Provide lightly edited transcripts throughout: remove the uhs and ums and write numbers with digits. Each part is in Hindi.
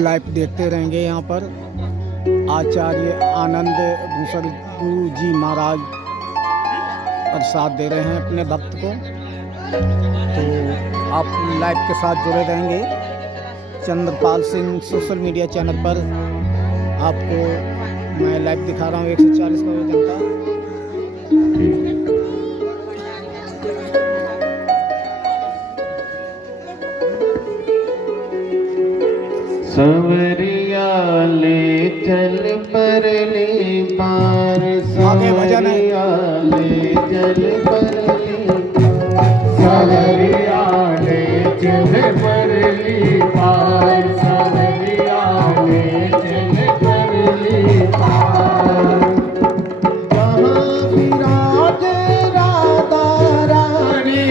लाइव देखते रहेंगे। यहाँ पर आचार्य आनंद भूषण गुरु जी महाराज प्रसाद दे रहे हैं अपने भक्त को, तो आप लाइव के साथ जुड़े रहेंगे। Chandrapal Singh social media channel पर आपको मैं लाइव दिखा रहा हूँ 140 का वजन का। सवरिया ले चल परली पार, सवरिया ले चल परली पार, सवरिया ले चल परली पार, सवरिया ले चल परली पार। जहाँ विराजे राधा रानी,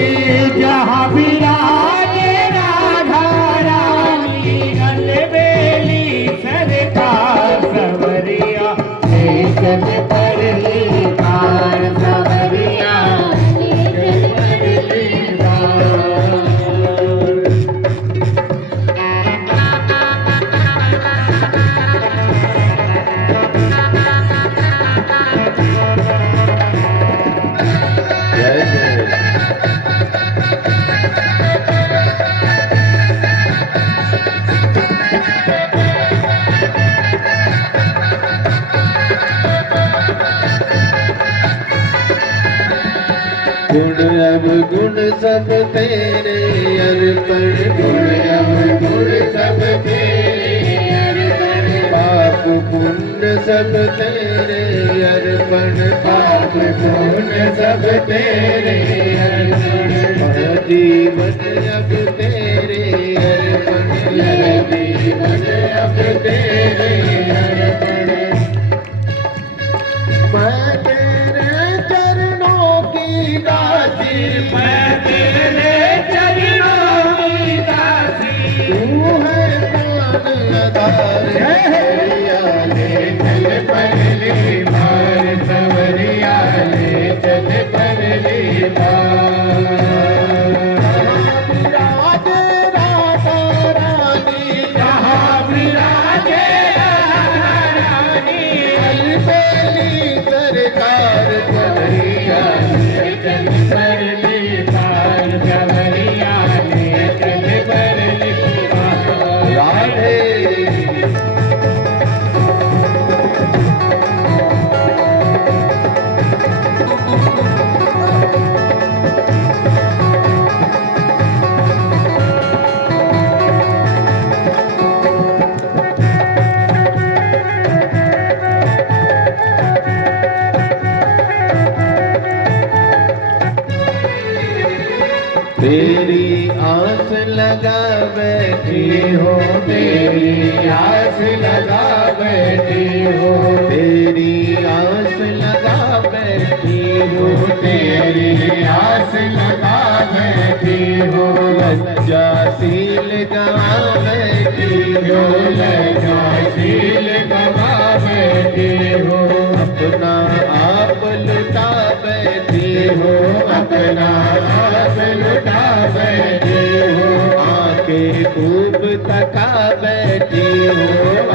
जहाँ विराजे राधा रानी, अलबेली सरकार सवरिया ले चल परली पार, सवरिया ले चल परली पार। जय जय गुण अवगुण सब तेरे अर्पण, गुण अवगुण सब तेरे अर्पण, पाप पुण्य सब तेरे अर्पण, पाप पुण्य सब तेरे अर्पण, जीवन अब तेरे अर्पण, जीवन अब तेरे अर्पण। मैं तेरे चरणों की दासी, मैं तेरे चरणों की दासी, तू है प्राण आधार, सवरिया ले चल परली पार, सवरिया ले चल परली पार। जहाँ विराजे राधा रानी, जहाँ विराजे राधा रानी, अलबेली सरकार सवरिया ले चल परली पार, सवरिया ले चल परली पार। राधे तेरी आस लगा बैठी हो, तेरी आस लगा बैठी हो, तेरी आस लगा बैठी हो, तेरी आस लगा बैठी हो, लज्जाशील गवा बैठी हो, लज्जाशील गवा बैठी हो, अपना आप लुटा बैठी हो, अपना आप लुटा बैठी हो, आके खूब तका बैठी हो,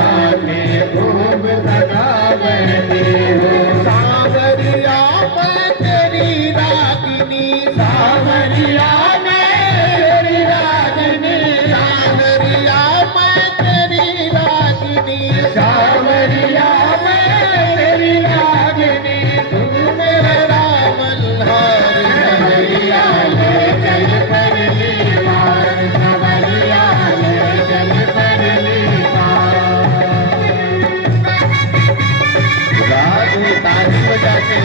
आके खूब तका बैठी हो। सावरिया मैं तेरी रागिनी, सावरिया मैं तेरी रागिनी, सावरिया मैं तेरी रागिनी, सावरिया मैं तेरी रागिनी, तू मेरा राम मल्हार, सवरिया ले चल परली पार, सवरिया ले चल परली पार। राधे ताली बजाते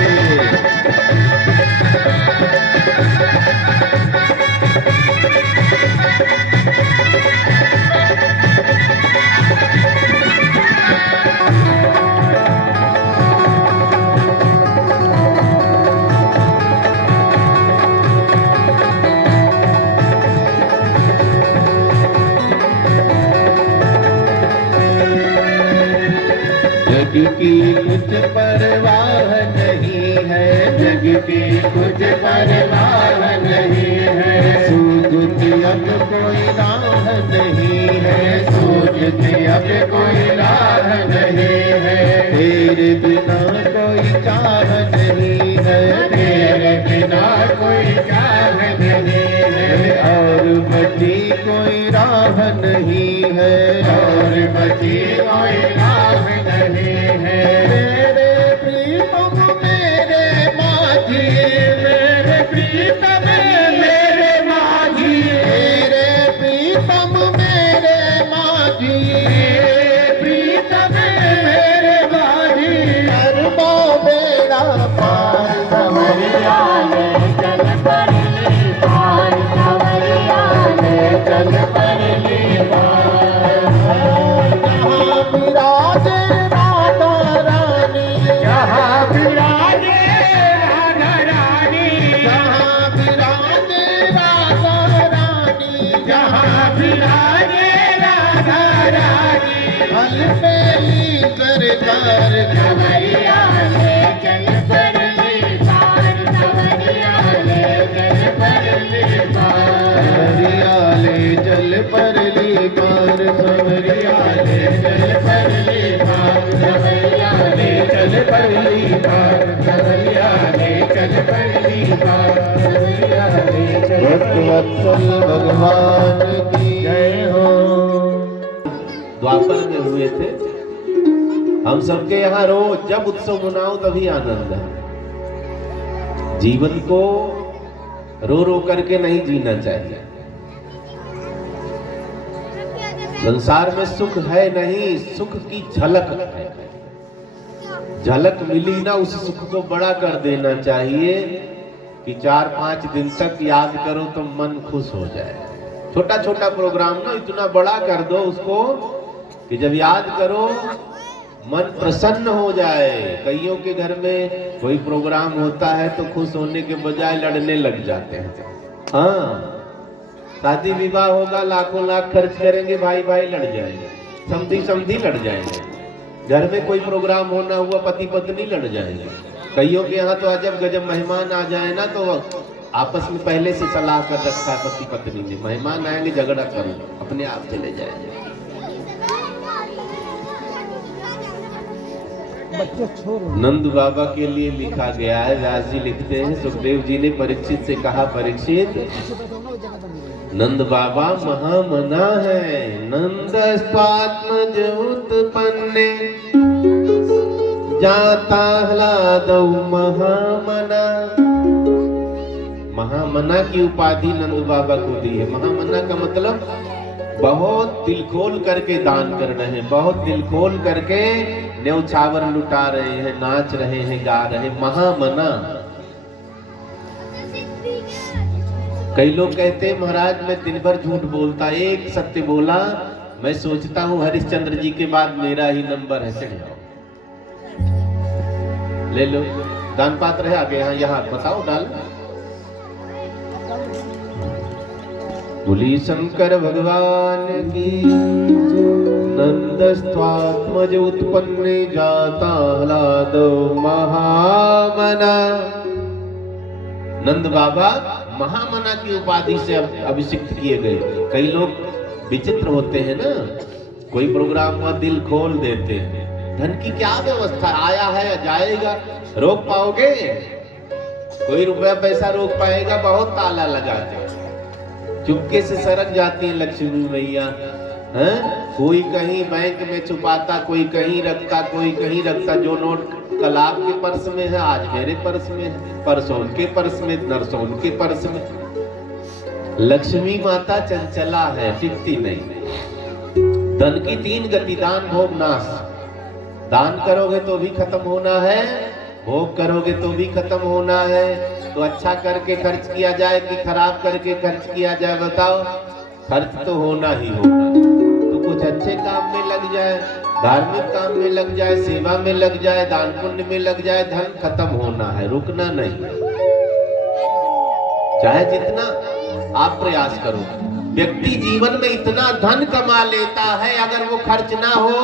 जग की कुछ परवाह नहीं है, जग की कुछ परवाह नहीं है, सूझती अब कोई राह नहीं है, सूझती से अब कोई राह नहीं है, तेरे बिना कोई चाह नहीं है, तेरे बिना कोई चाह नहीं है, और बची कोई राह नहीं है, और बची कोई राह नहीं है। मेरे प्रीतम मेरे माझी, मेरे प्रीतम मेरे माझी, मेरे प्रीतम मेरे माझी, प्रीतम मेरे माझी, करबो बेड़ा पार सवरिया ले चल परली पार, सवरिया ले चल परली पार। जहाँ विराजे राधा रानी, जहाँ विराजे राधा रानी, जहाँ विराजे राधा रानी, जहाँ विराजे राधा रानी, अलबेली सरकार सवरिया ले चल परली पार, सवरिया ले चल परली पार, सवरिया ले चल परली पार, सवरिया ले चल परली पार, सवरिया ले चल परली पार, सवरिया ले चल परली पार, सवरिया ले चल। भक्तवत्सल भगवान की जय हो। द्वापर में हुए थे हम सबके यहाँ, रोज जब उत्सव मनाओ तभी आनंद है। जीवन को रो रो करके नहीं जीना चाहिए। संसार में सुख है नहीं, सुख की झलक है। झलक मिली ना, उस सुख को बड़ा कर देना चाहिए कि 4-5 दिन तक याद करो तो मन खुश हो जाए। छोटा छोटा प्रोग्राम ना इतना बड़ा कर दो उसको कि जब याद करो मन प्रसन्न हो जाए। कईयों के घर में कोई प्रोग्राम होता है तो खुश होने के बजाय लड़ने लग जाते हैं। हाँ, शादी विवाह होगा, लाखों लाख खर्च करेंगे, भाई भाई लड़ जाएंगे, समधी समधी लड़ जाएंगे। घर में कोई प्रोग्राम होना हुआ, पति पत्नी लड़ जाएंगे। कईयों के यहाँ तो अजब गजब मेहमान आ जाए ना तो आपस में पहले से सलाह कर रखा है पति पत्नी ने, मेहमान आएंगे झगड़ा करो, अपने आप चले जाएंगे। नंद बाबा के लिए लिखा गया है, व्यास जी लिखते हैं, सुखदेव जी ने परीक्षित से कहा, परीक्षित नंद बाबा महामना है, नंद स्वात्मज उत्पन्ने जाता ह्लादौ महामना। महामना की उपाधि नंद बाबा को दी है। महामना का मतलब बहुत दिल खोल करके दान कर रहे हैं, बहुत दिल खोल करके न्यौछावर लुटा रहे हैं, नाच रहे हैं, गा रहे हैं। महामना। कई लोग कहते हैं महाराज मैं दिन भर झूठ बोलता, एक सत्य बोला, मैं सोचता हूँ हरिश्चंद्र जी के बाद मेरा ही नंबर है, चढ़ाओ ले लो। दान पात्र है आगे, यहाँ बताओ डाल। बोली शंकर भगवान की। नंद स्वात्मज उत्पन्ने जाता ह्लादौ महामना। नंद बाबा महामना की उपाधि से अभिषिक्त किए गए। कई लोग विचित्र होते हैं ना, कोई प्रोग्राम हुआ दिल खोल देते हैं। धन की क्या व्यवस्था, आया है जाएगा, रोक पाओगे? कोई रुपया पैसा रोक पाएगा? बहुत ताला लगाते हैं, चुपके से सरक जाती है लक्ष्मी मैया। कोई कहीं बैंक में छुपाता, कोई कहीं रखता, कोई कहीं रखता। जो नोट कल आपके पर्स में है आज मेरे पर्स में है, परसों उनके पर्स में, नरसों उनके पर्स में। लक्ष्मी माता चंचला है, टिकती नहीं। धन की 3 गति, दान भोग नाश। दान करोगे तो भी खत्म होना है, भोग करोगे तो भी खत्म होना है। तो अच्छा करके खर्च किया जाए कि खराब करके खर्च किया जाए, बताओ? खर्च तो होना ही होना। तो कुछ अच्छे काम में लग जाए, धार्मिक काम में लग जाए, सेवा में लग जाए, दान पुण्य में लग जाए। धन खत्म होना है, रुकना नहीं। चाहे जितना आप प्रयास करो। व्यक्ति जीवन में इतना धन कमा लेता है, अगर वो खर्च ना हो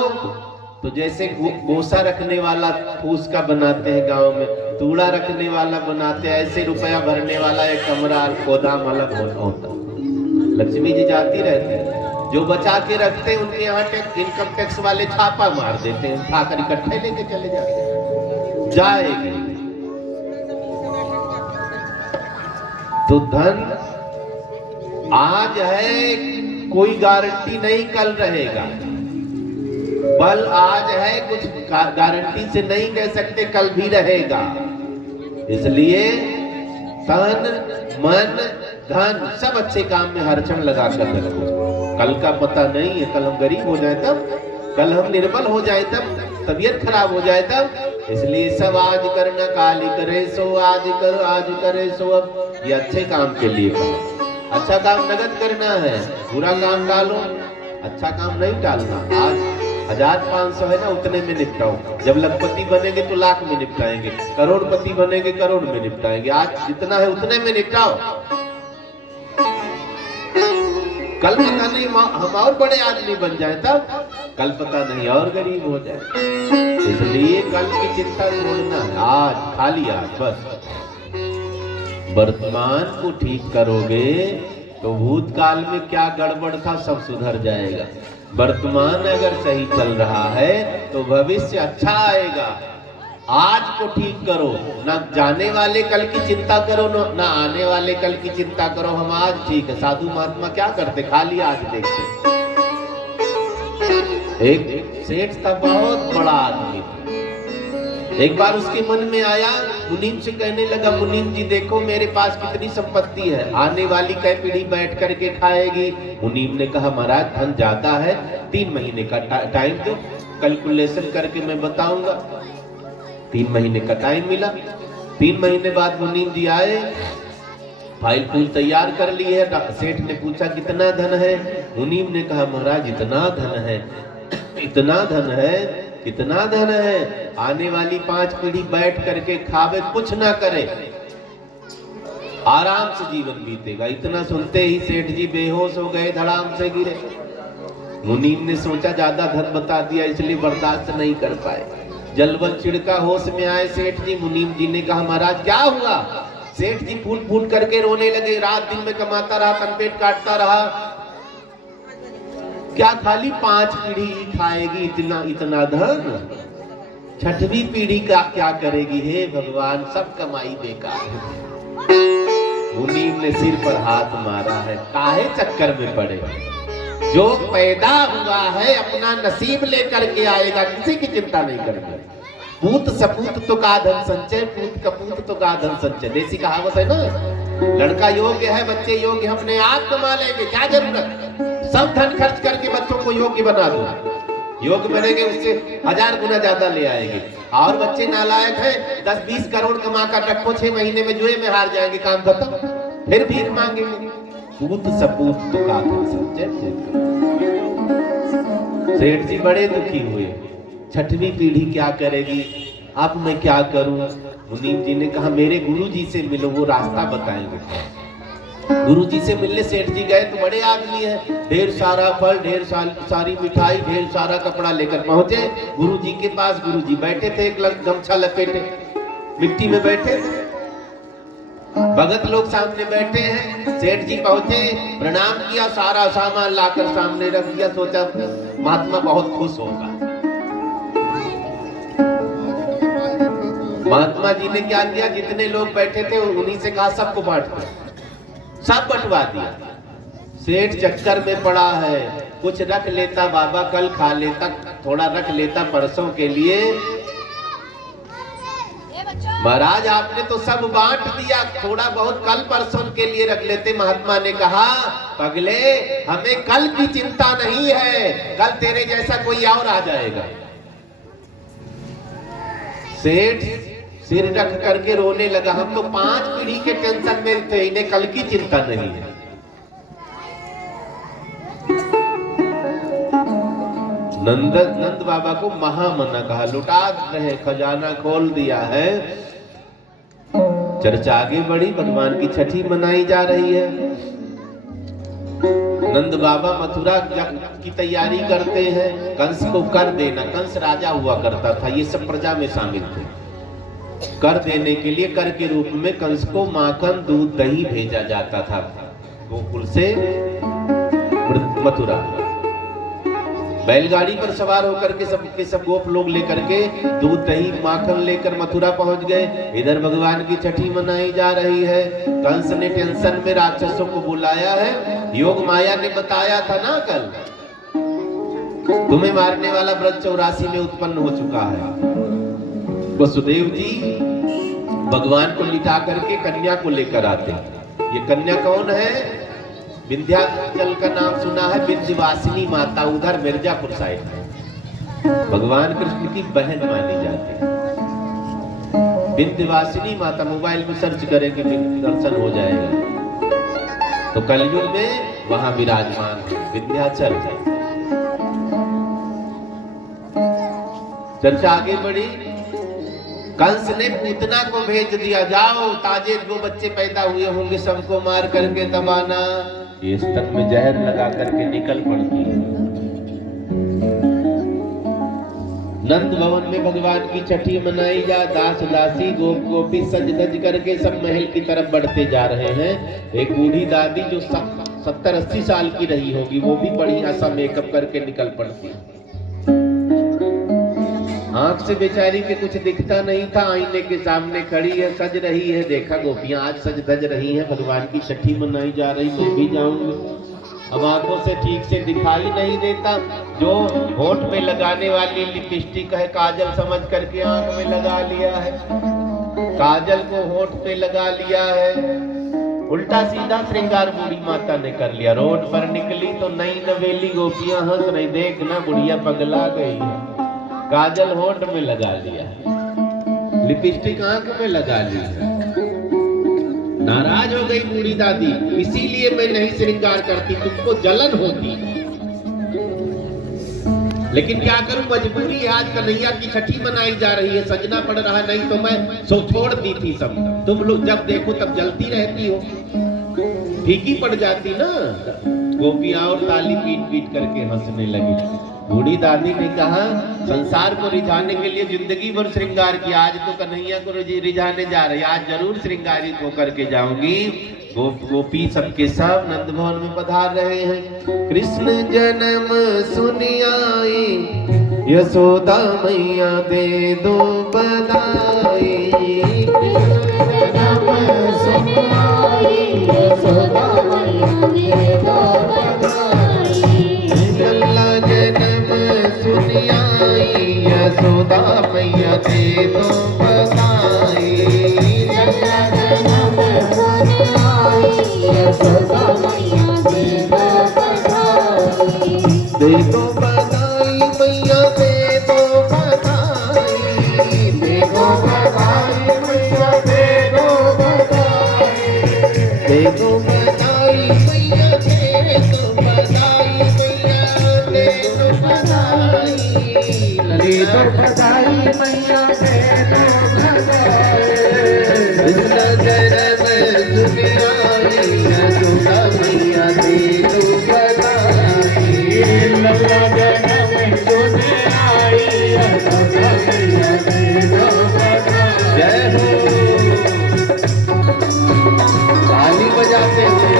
तो जैसे गोसा रखने वाला फूस का बनाते हैं गांव में, तूड़ा रखने वाला बनाते हैं, ऐसे रुपया भरने वाला एक कमरा गोदाम अलग होता। लक्ष्मी जी जाती रहती है। जो बचा के रखते हैं उनके यहाँ इनकम टैक्स वाले छापा मार देते हैं, उठाकर इकट्ठे लेके चले जाते हैं। जाएगी तो धन आज है, कोई गारंटी नहीं कल रहेगा। बल आज है, कुछ गारंटी से नहीं कह सकते कल भी रहेगा। इसलिए तन मन धन सब अच्छे काम में हर क्षण लगा कर रखो। कल का पता नहीं है, कल हम गरीब हो जाए तब, कल हम निर्बल हो जाए तब, तबीयत खराब हो जाए तब। इसलिए सब आज करना, काली करे सो आज करो, आज करे सो अब। ये अच्छे काम के लिए करो। अच्छा काम नगद करना है, बुरा काम टालो, अच्छा काम नहीं टालना। आज 1500 है ना, उतने में निपटाओ। जब लखपति बनेंगे तो लाख में निपटाएंगे, करोड़पति बनेंगे करोड़ में निपटाएंगे। आज जितना है उतने में निपटाओ। कल पता नहीं हम और बड़े आदमी बन जाए तब, कल पता नहीं और गरीब हो जाए। इसलिए कल की चिंता छोड़ना है, आज खाली आज बस। वर्तमान को ठीक करोगे तो भूतकाल में क्या गड़बड़ था सब सुधर जाएगा। वर्तमान अगर सही चल रहा है तो भविष्य अच्छा आएगा। आज को ठीक करो, ना जाने वाले कल की चिंता करो, ना आने वाले कल की चिंता करो। हम आज ठीक है। साधु महात्मा क्या करते, खाली आज देखते। एक सेठ था, बहुत बड़ा आदमी। एक बार उसके मन में आया, मुनीम से कहने लगा, मुनीम जी देखो मेरे पास कितनी संपत्ति है, आने वाली कई पीढ़ी बैठ करके खाएगी। मुनीम ने कहा महाराज धन ज्यादा है, 3 महीने का टाइम दो, कैलकुलेशन करके मैं बताऊंगा। 3 महीने का टाइम मिला। 3 महीने बाद मुनीम जी आए, फाइल फूल तैयार कर ली है। सेठ ने पूछा कितना धन है। मुनीम ने कहा महाराज इतना धन है, इतना धन है, इतना धन है, आने वाली 5 पीढ़ी बैठ करके खावे, कुछ ना करे, आराम से जीवन बीतेगा। इतना सुनते ही सेठ जी बेहोश हो गए, धड़ाम से गिरे। मुनीम ने सोचा ज्यादा धन बता दिया इसलिए बर्दाश्त नहीं कर पाए, जलवल छिड़का, होश में आए सेठ जी। मुनीम जी ने कहा महाराज क्या हुआ। सेठ जी फूट फूट करके रोने लगे, रात दिन में कमाता रहा, तनपेट काटता रहा, क्या खाली 5 पीढ़ी खाएगी इतना इतना धन, 6वीं पीढ़ी का क्या करेगी। हे भगवान सब कमाई बेकार है। मुनीम ने सिर पर हाथ मारा है, काहे चक्कर में पड़े। जो पैदा हुआ है अपना नसीब लेकर के आएगा, किसी की चिंता नहीं करनी। पूत सपूत तो का धन संचय, पूत कपूत तो का धन संचय, देसी कहावत है ना। लड़का योग्य है, बच्चे योग्य, अपने आप कमा लेंगे, क्या जरूरत। सब धन खर्च करके बच्चों को योग्य बना दो, योग्य बनेंगे उससे 1000 गुना ज्यादा ले आएंगे। और बच्चे नालायक हैं, 10-20 करोड़ कमा कर रखो, 6 महीने में जुए में हार जाएंगे, काम खत्म, फिर भीख मांगेंगे। पूत सपूत तो का धन संचय। सेठ जी बड़े दुखी हुए, 6वीं पीढ़ी क्या करेगी, अब मैं क्या करूं। मुनीम जी ने कहा मेरे गुरु जी से मिलो, वो रास्ता बताएंगे। गुरु जी से मिलने सेठ जी गए तो बड़े आदमी है, ढेर सारा फल, ढेर सारी मिठाई, ढेर सारा कपड़ा लेकर पहुंचे गुरु जी के पास। गुरु जी बैठे थे, एक गमछा लपेटे, मिट्टी में बैठे थे। भगत लोग सामने बैठे हैं। सेठ जी पहुंचे, प्रणाम किया, सारा सामान लाकर सामने रख दिया। सोचा महात्मा बहुत खुश होगा। महात्मा जी ने क्या किया, जितने लोग बैठे थे उन्हीं से कहा सबको बांट दो, सब बंटवा दिया। सेठ चक्कर में पड़ा है, कुछ रख लेता बाबा कल खा लेता, थोड़ा रख लेता परसों के लिए। महाराज आपने तो सब बांट दिया, थोड़ा बहुत कल परसों के लिए रख लेते। महात्मा ने कहा पगले हमें कल की चिंता नहीं है, कल तेरे जैसा कोई और आ जाएगा। सेठ सिर रख करके रोने लगा, हम तो 5 पीढ़ी के टेंशन में थे, इन्हें कल की चिंता नहीं है। नंद बाबा को महामना कहा, लुटा रहे, खजाना खोल दिया है। चर्चा आगे बढ़ी, भगवान की छठी मनाई जा रही है। नंद बाबा मथुरा की तैयारी करते हैं, कंस को कर देना, कंस राजा हुआ करता था, ये सब प्रजा में शामिल थे। कर देने के लिए कर के रूप में कंस को माखन दूध दही भेजा जाता था गोकुल से मथुरा। बैलगाड़ी पर सवार होकर के सब गोप लोग लेकर के दूध दही माखन लेकर मथुरा पहुंच गए। इधर भगवान की छठी मनाई जा रही है। कंस ने टेंशन में राक्षसों को बुलाया है। योग माया ने बताया था ना कल, तुम्हें मारने वाला व्रत 84 में उत्पन्न हो चुका है। वसुदेव जी भगवान को लिटा करके कन्या को लेकर आते हैं। ये कन्या कौन है? विंध्याचल का नाम सुना है, विंध्यवासिनी माता, उधर मिर्जापुर साइड है। भगवान कृष्ण की बहन मानी जाती है विंध्यवासिनी माता। मोबाइल में सर्च करेंगे दर्शन हो जाएगा। तो कलयुग में वहां विराजमान है विंध्याचल है। चर्चा आगे बढ़ी। कंस ने पूतना को भेज दिया, जाओ ताजे जो बच्चे पैदा हुए होंगे सबको मार करके दबाना। ये स्तन में जहर लगा करके निकल पड़ती है। नंद भवन में भगवान की छठी मनाई जा। दास दासी गोप गोपी सज धज करके सब महल की तरफ बढ़ते जा रहे हैं। एक बूढ़ी दादी जो 70-80 साल की रही होगी, वो भी बढ़िया सा मेकअप करके निकल पड़ती है। आंख से बेचारी के कुछ दिखता नहीं था, आईने के सामने खड़ी है, सज रही है। देखा गोपियां आज सज धज रही हैं, भगवान की छठी मनाई जा रही, मैं भी जाऊंगी। अब आंखों से ठीक से दिखाई नहीं देता। जो होठ में लगाने वाली लिपस्टिक है, काजल समझ करके आंख में लगा लिया है, काजल को होठ पे लगा लिया है। उल्टा सीधा श्रृंगार बूढ़ी माता ने कर लिया। रोड पर निकली तो नई नवेली गोपियां हंस रही, देखना बुढ़िया पगला गई है। काजल होठ में लगा लिया, लिपस्टिक आंख में लगा लिया। नाराज हो गई बूढ़ी दादी, इसीलिए मैं नहीं श्रृंगार करती, तुमको जलन होती। लेकिन क्या करूं, मजबूरी है। आज कन्हैया की छठी मनाई जा रही है, सजना पड़ रहा है, नहीं तो मैं सो छोड़ दी थी सब। तुम लोग जब देखो तब जलती रहती हो, फीकी पड़ जाती ना। गोपियां और ताली पीट पीट करके हंसने लगी। बूढ़ी दादी ने कहा, संसार को रिझाने के लिए जिंदगी भर श्रृंगार किया, आज तो कन्हैया को रिझाने जा रही, आज जरूर श्रृंगारित होकर के जाऊंगी। गोपी सबके सब नंद भवन में पधार रहे हैं। कृष्ण जन्म सुनि आई, यशोदा मैया दे दो बधाई। जन्म सुनि आई, यशोदा मैया दे दो बधाई। लल्ला जन्म सुनि आई, यशोदा मैया दे दो बधाई। लल्ला जन्म सुनि आई, यशोदा मैया दे दो बधाई। दे दो बधाई मैया दे दो बधाई। दे दो बधाई मैया दे दो बधाई। दे दो बधाई मैया दे दो बधाई। दे दो बधाई मैया दे दो बधाई। कृष्ण जन्म सुनि आई, यशोदा मैया दे दो बधाई। लल्ला जन्म सुनि आई, यशोदा मैया दे दो बधाई। जय हो। ताली बजाते थे।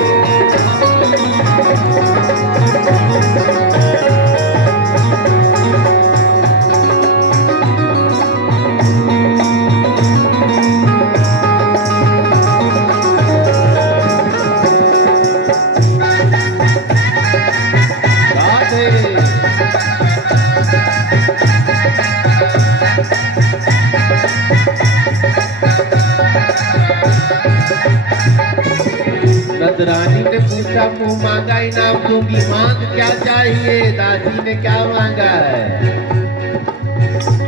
रानी ने पूछा, मुंह मांगा इनाम दूंगी, मांग क्या चाहिए? दादी ने क्या मांगा है?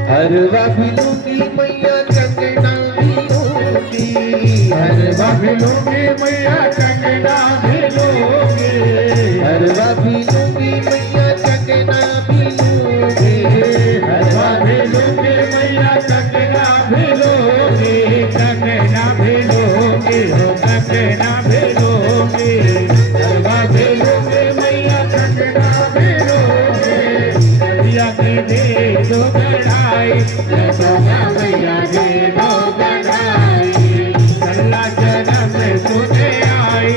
हरवा भी लूंगी मैया, कंगना भी लूंगी। हरवा भी लूंगी मैया, कंगना भी लूंगी। हरवा भी लूंगी मैया, कंगना भी लूंगी। हरवा भी लूंगी मैया, कंगना भी लूंगी। कंगना भी लूंगी, हो कंगना भी लूंगी। हरवा भी लूंगी मैया, कंगना भी लूंगी। नदिया की दे दो बढ़ाई, यशोदा मैया दे दो बढ़ाई। लल्ला जन्म सुनि आई,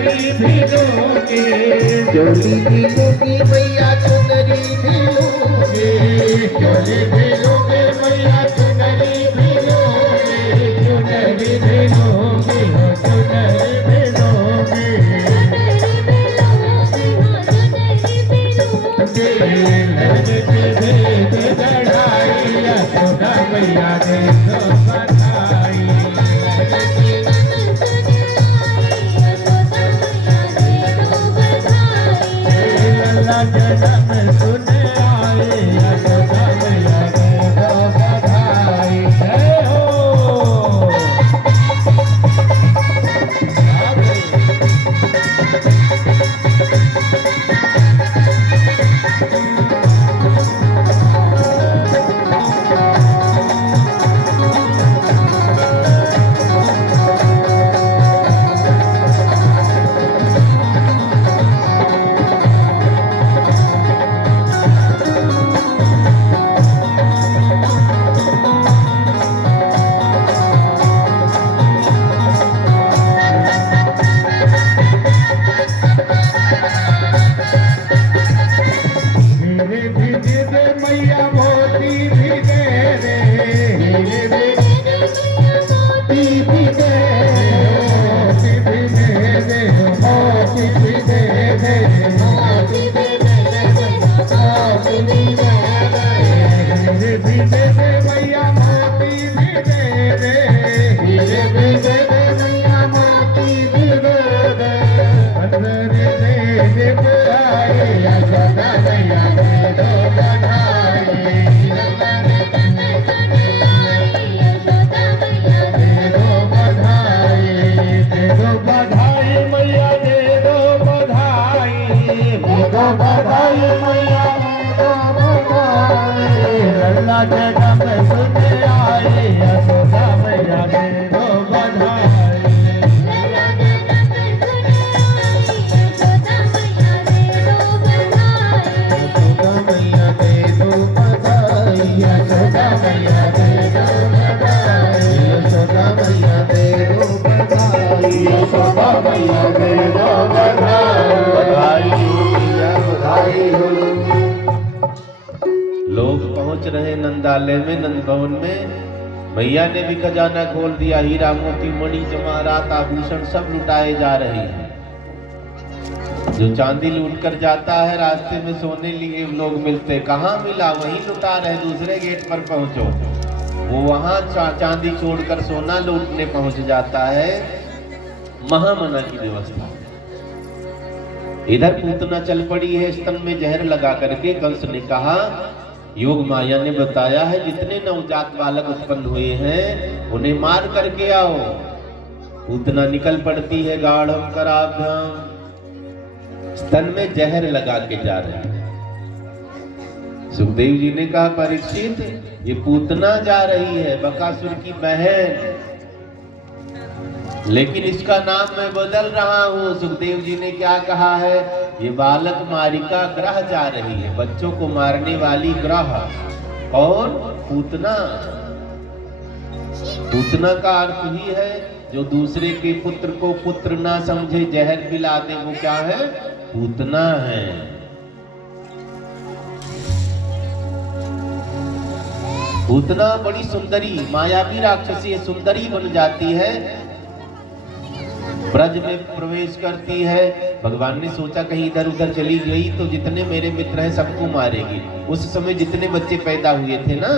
चुनरी भी लूंगी, चोली भी लूंगी मैया चुनरी भी लूंगी, चोली भी लूंगी मैया चुनरी भी लूंगी, चुनरी भी लूंगी हो चुनरी भी लूंगी, लड़के भेद चढ़ाई यशोदा मैया ने तो बधाई, लल्ला जन्म सुन आए यशोदा मैया ने तो बधाई। जय हो हीरे भी दे दे मैया मोती भी दे दे, हीरे भी मोती भी दे, मोती भी दे दे, मोती भी दे दे, मोती भी दे दे, मोती भी दे दे, हीरे भी दे दे मैया मोती भी दे दे, हीरे भी दे दे मैया मोती भी दे दे, अंदर दे दे बुआए यशोदा मैया ने दो बधाई, दे दो बधाई, दे दो बधाई मैया दे दो बधाई, दे दो बधाई मैया दे दो बधाई, लल्ला जन्म सुन आए यशोदा मैया दे दो बधाई। यशोदा मैया दे दो बधाई, यशोदा मैया दे दो बधाई, यशोदा मैया दे दो बधाई, यशोदा मैया दे दो बधाई, बधाई या बधाई हो। लोग पहुंच रहे नंदालय में, नंद भवन में। मैया ने भी खजाना खोल दिया, हीरा मोती मणि जवाहरात आभूषण सब लुटाए जा रहे हैं। जो चांदी लूट कर जाता है रास्ते में सोने लिए लोग मिलते, कहाँ मिला वहीं लुटा रहे, दूसरे गेट पर पहुंचो। वो वहां चांदी छोड़कर सोना लूटने पहुंच जाता है। महामना की व्यवस्था। इधर पूतना चल पड़ी है स्तन में जहर लगा करके। कंस ने कहा, योग माया ने बताया है जितने नवजात बालक उत्पन्न हुए हैं उन्हें मार करके आओ। पूतना निकल पड़ती है गाढ़म कराभ्याम, स्तन में जहर लगा के जा रहे हैं। सुखदेव जी ने कहा, परीक्षित ये पूतना जा रही है, बकासुर की बहन, लेकिन इसका नाम मैं बदल रहा हूँ। सुखदेव जी ने क्या कहा है, ये बालक मारिका ग्रह जा रही है, बच्चों को मारने वाली ग्रह। कौन? पूतना। पूतना का अर्थ ही है जो दूसरे के पुत्र को पुत्र ना समझे, जहर पिला दे, वो क्या है? पूतना है। पूतना बड़ी सुंदरी मायावी राक्षसी है, सुंदरी बन जाती है, ब्रज में प्रवेश करती है। भगवान ने सोचा कहीं इधर उधर चली गई तो जितने मेरे मित्र हैं सबको मारेगी। उस समय जितने बच्चे पैदा हुए थे ना,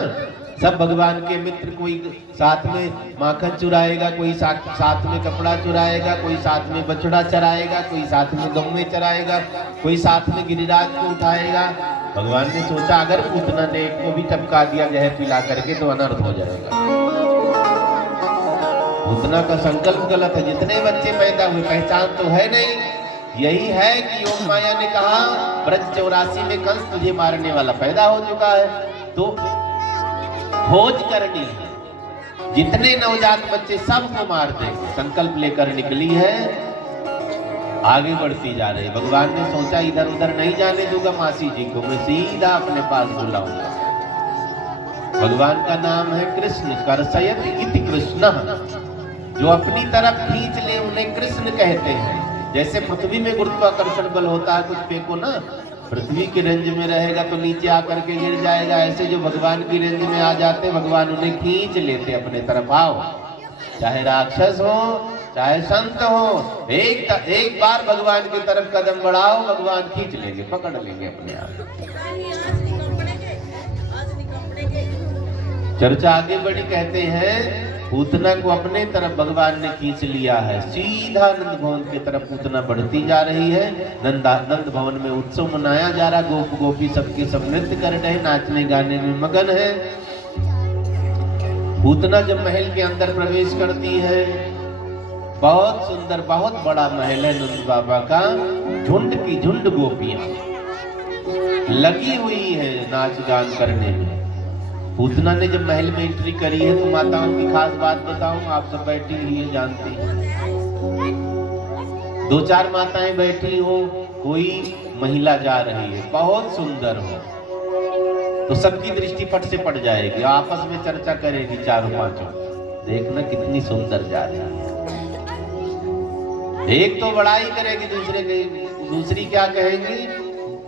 सब भगवान के मित्र, कोई साथ में माखन चुराएगा, कोई साथ में कपड़ा चुराएगा, कोई साथ में बछड़ा चराएगा, कोई साथ में गौवें चराएगा, कोई साथ में गिरिराज को उठाएगा। भगवान ने सोचा अगर पूतना ने को भी टपका दिया जहर पिला करके तो अनर्थ हो जाएगा। पूतना का संकल्प गलत है। जितने बच्चे पैदा हुए पहचान तो है नहीं। यही है कि योग माया ने कहा ब्रज 84 में कंस तुझे मारने वाला पैदा हो चुका है, तो खोज करनी है, जितने नवजात बच्चे सबको मार दे। संकल्प लेकर निकली है, आगे बढ़ती जा रही। भगवान ने सोचा इधर उधर नहीं जाने दूंगा मासी जी को, मैं सीधा अपने पास बुलाऊंगा। भगवान का नाम है कृष्ण, कर्षयत इति कृष्ण, जो अपनी तरफ खींच ले उन्हें कृष्ण कहते हैं। जैसे पृथ्वी में गुरुत्वाकर्षण बल होता है, कुछ फेंको ना, पृथ्वी की रेंज में रहेगा तो नीचे आकर के गिर जाएगा। ऐसे जो भगवान की रेंज में आ जाते, भगवान उन्हें खींच लेते अपने तरफ। आओ, चाहे राक्षस हो चाहे संत हो, एक बार भगवान की तरफ कदम बढ़ाओ, भगवान खींच लेंगे, पकड़ लेंगे अपने आप। चर्चा आगे बढ़ी, कहते हैं पूतना को अपने तरफ भगवान ने खींच लिया है। सीधा नंद भवन की तरफ पूतना बढ़ती जा रही है। नंद भवन में उत्सव मनाया जा रहा, गोप गोपी सबके सब नृत्य कर रहे, नाचने गाने में मगन है। पूतना जब महल के अंदर प्रवेश करती है, बहुत सुंदर बहुत बड़ा महल है नंद बाबा का। झुंड की झुंड गोपियां लगी हुई है नाच गान करने में। पूतना ने जब महल में एंट्री करी है तो माताओं की खास बात बताऊं, आप सब बैठी हुई है जानती हैं। 2-4 माताएं बैठी हो, कोई महिला जा रही है बहुत सुंदर हो, तो सबकी दृष्टि फट से पड़ जाएगी, आपस में चर्चा करेगी 4-5, देखना कितनी सुंदर जा रही है। एक तो बड़ाई करेगी दूसरी क्या कहेगी,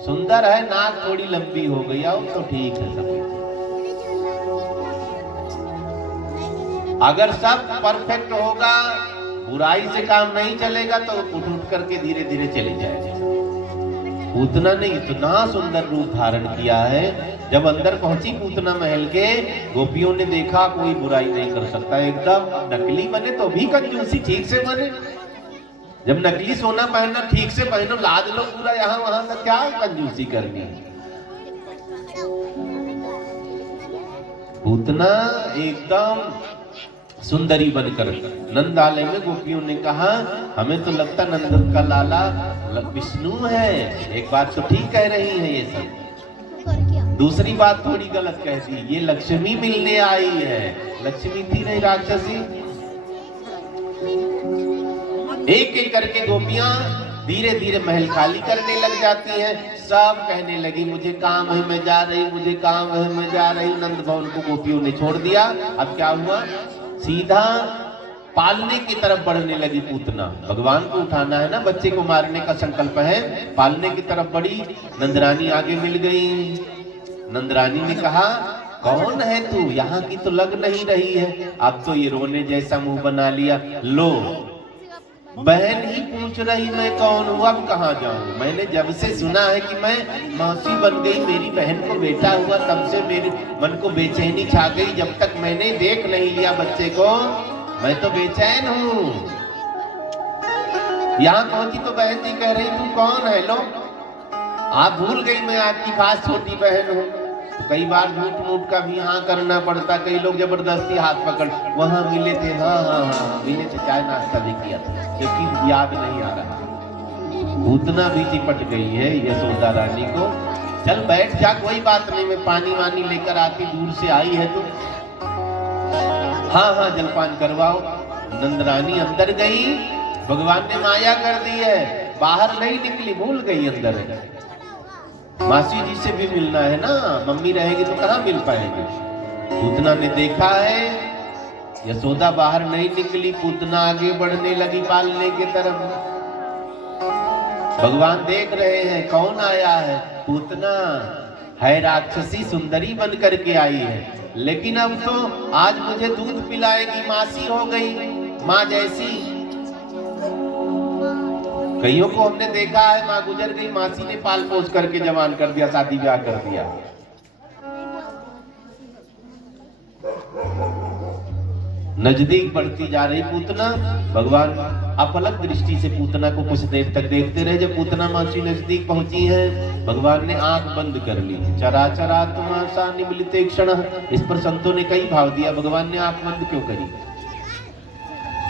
सुंदर है, नाक थोड़ी लंबी हो गई, आओ तो ठीक है सब। अगर सब परफेक्ट होगा, बुराई से काम नहीं चलेगा, तो उठ करके धीरे धीरे चले जाएगा। पूतना ने इतना सुंदर रूप धारण किया है, जब अंदर पहुंची पूतना महल के, गोपियों ने देखा कोई बुराई नहीं कर सकता, एकदम नकली बने तो भी कंजूसी ठीक से बने। जब नकली सोना पहनना ठीक से पहनो, लाद लो पूरा यहाँ वहां तक, क्या कंजूसी करनी। पूतना एकदम सुंदरी बनकर नंदालय में गोपियों ने कहा, हमें तो लगता नंद का लाला विष्णु है। एक बात तो ठीक कह रही है ये सब, दूसरी बात थोड़ी गलत कहती, ये लक्ष्मी मिलने आई है। लक्ष्मी थी नहीं राक्षसी। एक एक करके गोपियां धीरे धीरे महल खाली करने लग जाती हैं। सब कहने लगी मुझे काम है मैं जा रही, मुझे काम है मैं जा रही। नंद भवन को गोपियों ने छोड़ दिया। अब क्या हुआ, सीधा पालने की तरफ बढ़ने लगी पूतना। भगवान को उठाना है ना, बच्चे को मारने का संकल्प है, पालने की तरफ बढ़ी। नंदरानी आगे मिल गई। नंदरानी ने कहा, कौन है तू, यहाँ की तो लग नहीं रही है। अब तो ये रोने जैसा मुंह बना लिया। लो, बहन ही पूछ रही मैं कौन हूँ, अब कहाँ जाऊँ। मैंने जब से सुना है कि मैं मौसी बन गई, मेरी बहन को बेटा हुआ, तब से मेरे मन को बेचैनी छा गई। जब तक मैंने देख नहीं लिया बच्चे को, मैं तो बेचैन हूँ। यहाँ पहुंची तो बहन जी कह रही तू कौन है। लो, आप भूल गई मैं आपकी खास छोटी बहन हूँ। तो कई बार झूठ मूठ का भी हाँ करना पड़ता। कई लोग जबरदस्ती हाथ पकड़, वहां मिले थे, हाँ मिले थे, चाय नाश्ता भी किया था, जबकि याद नहीं आ रहा। पूतना भी चिपट गई है यशोदा रानी को। चल बैठ जा, कोई बात नहीं, मैं पानी वानी लेकर आती, दूर से आई है तू। हाँ जलपान करवाओ। नंदरानी अंदर गई, भगवान ने माया कर दी है, बाहर नहीं निकली, भूल गई अंदर है। मासी जी से भी मिलना है ना, मम्मी रहेगी तो कहाँ मिल पाएंगे। पूतना ने देखा है, यशोदा बाहर नहीं निकली, पूतना आगे बढ़ने लगी पालने की तरफ। भगवान देख रहे हैं कौन आया है। पूतना है राक्षसी, सुंदरी बन करके आई है, लेकिन अब तो आज मुझे दूध पिलाएगी, मासी हो गई, माँ जैसी। कईयों को हमने देखा है, माँ गुजर गई, मासी ने पाल पोस करके जवान कर दिया, शादी ब्याह कर दिया। नजदीक बढ़ती जा रही पूतना। भगवान अपलक दृष्टि से पूतना को कुछ देर तक देखते रहे। जब पूतना मासी नजदीक पहुंची है, भगवान ने आंख बंद कर ली। चराचरात्मा सा निमिलिते क्षण। इस पर संतों ने कई भाव दिया, भगवान ने आंख बंद क्यों करी।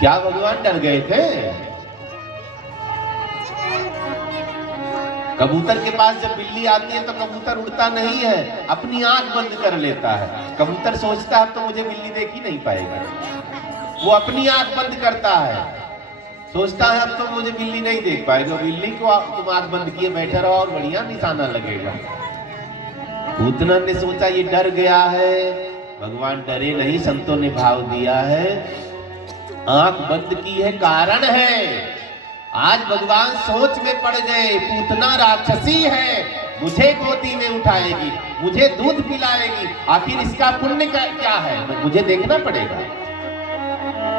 क्या भगवान डर गए थे? कबूतर के पास जब बिल्ली आती है तो कबूतर उड़ता नहीं है, अपनी आंख बंद कर लेता है। कबूतर सोचता है तो मुझे बिल्ली देख ही नहीं पाएगा, वो अपनी आंख बंद करता है, सोचता है अब तो मुझे बिल्ली नहीं देख पाएगा। बिल्ली को तुम आंख बंद किए बैठे रहो और बढ़िया निशाना लगेगा। पूतना ने सोचा ये डर गया है, भगवान डरे नहीं, संतों ने भाव दिया है। आंख बंद की है कारण है, आज भगवान सोच में पड़ गए, पूतना राक्षसी है, मुझे गोदी में उठाएगी, मुझे दूध पिलाएगी, आखिर इसका पुण्य क्या है, मुझे देखना पड़ेगा।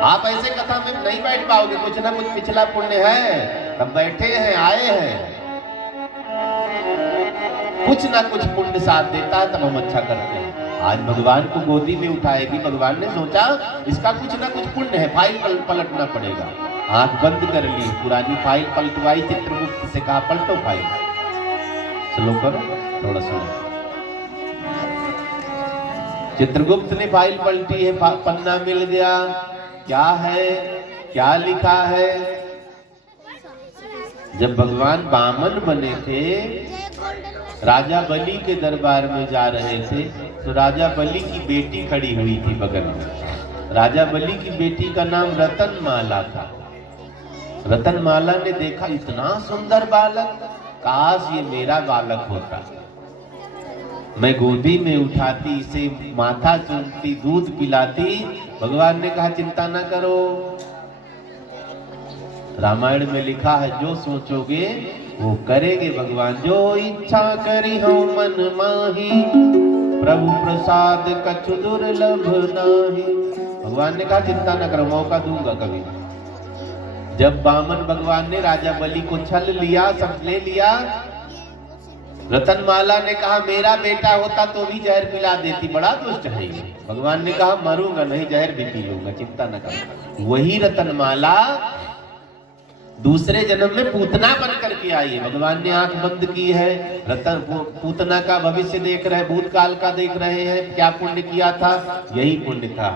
आप ऐसे कथा में नहीं बैठ पाओगे, कुछ ना कुछ पिछला पुण्य है, तब बैठे हैं, आए हैं। कुछ ना कुछ पुण्य साथ देता है तब हम अच्छा करते हैं। आज भगवान को गोदी में उठाएगी, भगवान ने सोचा इसका कुछ ना कुछ पुण्य है, फाइल पलटना पड़ेगा। आंख बंद कर ली, पुरानी फाइल पलटवाई, चित्रगुप्त से कहा पलटो फाइल। स्लो करो, थोड़ा सुनो। चित्रगुप्त ने फाइल पलटी है, पन्ना मिल गया, क्या है, क्या लिखा है। जब भगवान बामन बने थे, राजा बलि के दरबार में जा रहे थे, तो राजा बलि की बेटी खड़ी हुई थी बगल में। राजा बलि की बेटी का नाम रतनमाला था। रतनमाला ने देखा इतना सुंदर बालक, काश ये मेरा बालक होता, मैं गोदी में उठाती, इसे माथा चूमती, दूध पिलाती। भगवान ने कहा चिंता ना करो, रामायण में लिखा है जो सोचोगे वो करेंगे भगवान, जो इच्छा करी हो मन माही, प्रभु प्रसाद कछु दुर्लभ नाही। भगवान ने कहा चिंता न करो, मौका दूंगा कभी। जब बामन भगवान ने राजा बलि को छल लिया, सब ले लिया, रतनमाला ने कहा मेरा बेटा होता तो भी जहर पिला देती, बड़ा दुष्ट है। भगवान ने कहा मरूंगा नहीं, जहर भी पी लूंगा, चिंता न करो। वही रतनमाला दूसरे जन्म में पूतना बन करके आई है। भगवान ने आंख बंद की है, रतन पूतना का भविष्य देख रहे, भूतकाल का देख रहे हैं, क्या पुण्य किया था, यही पुण्य था।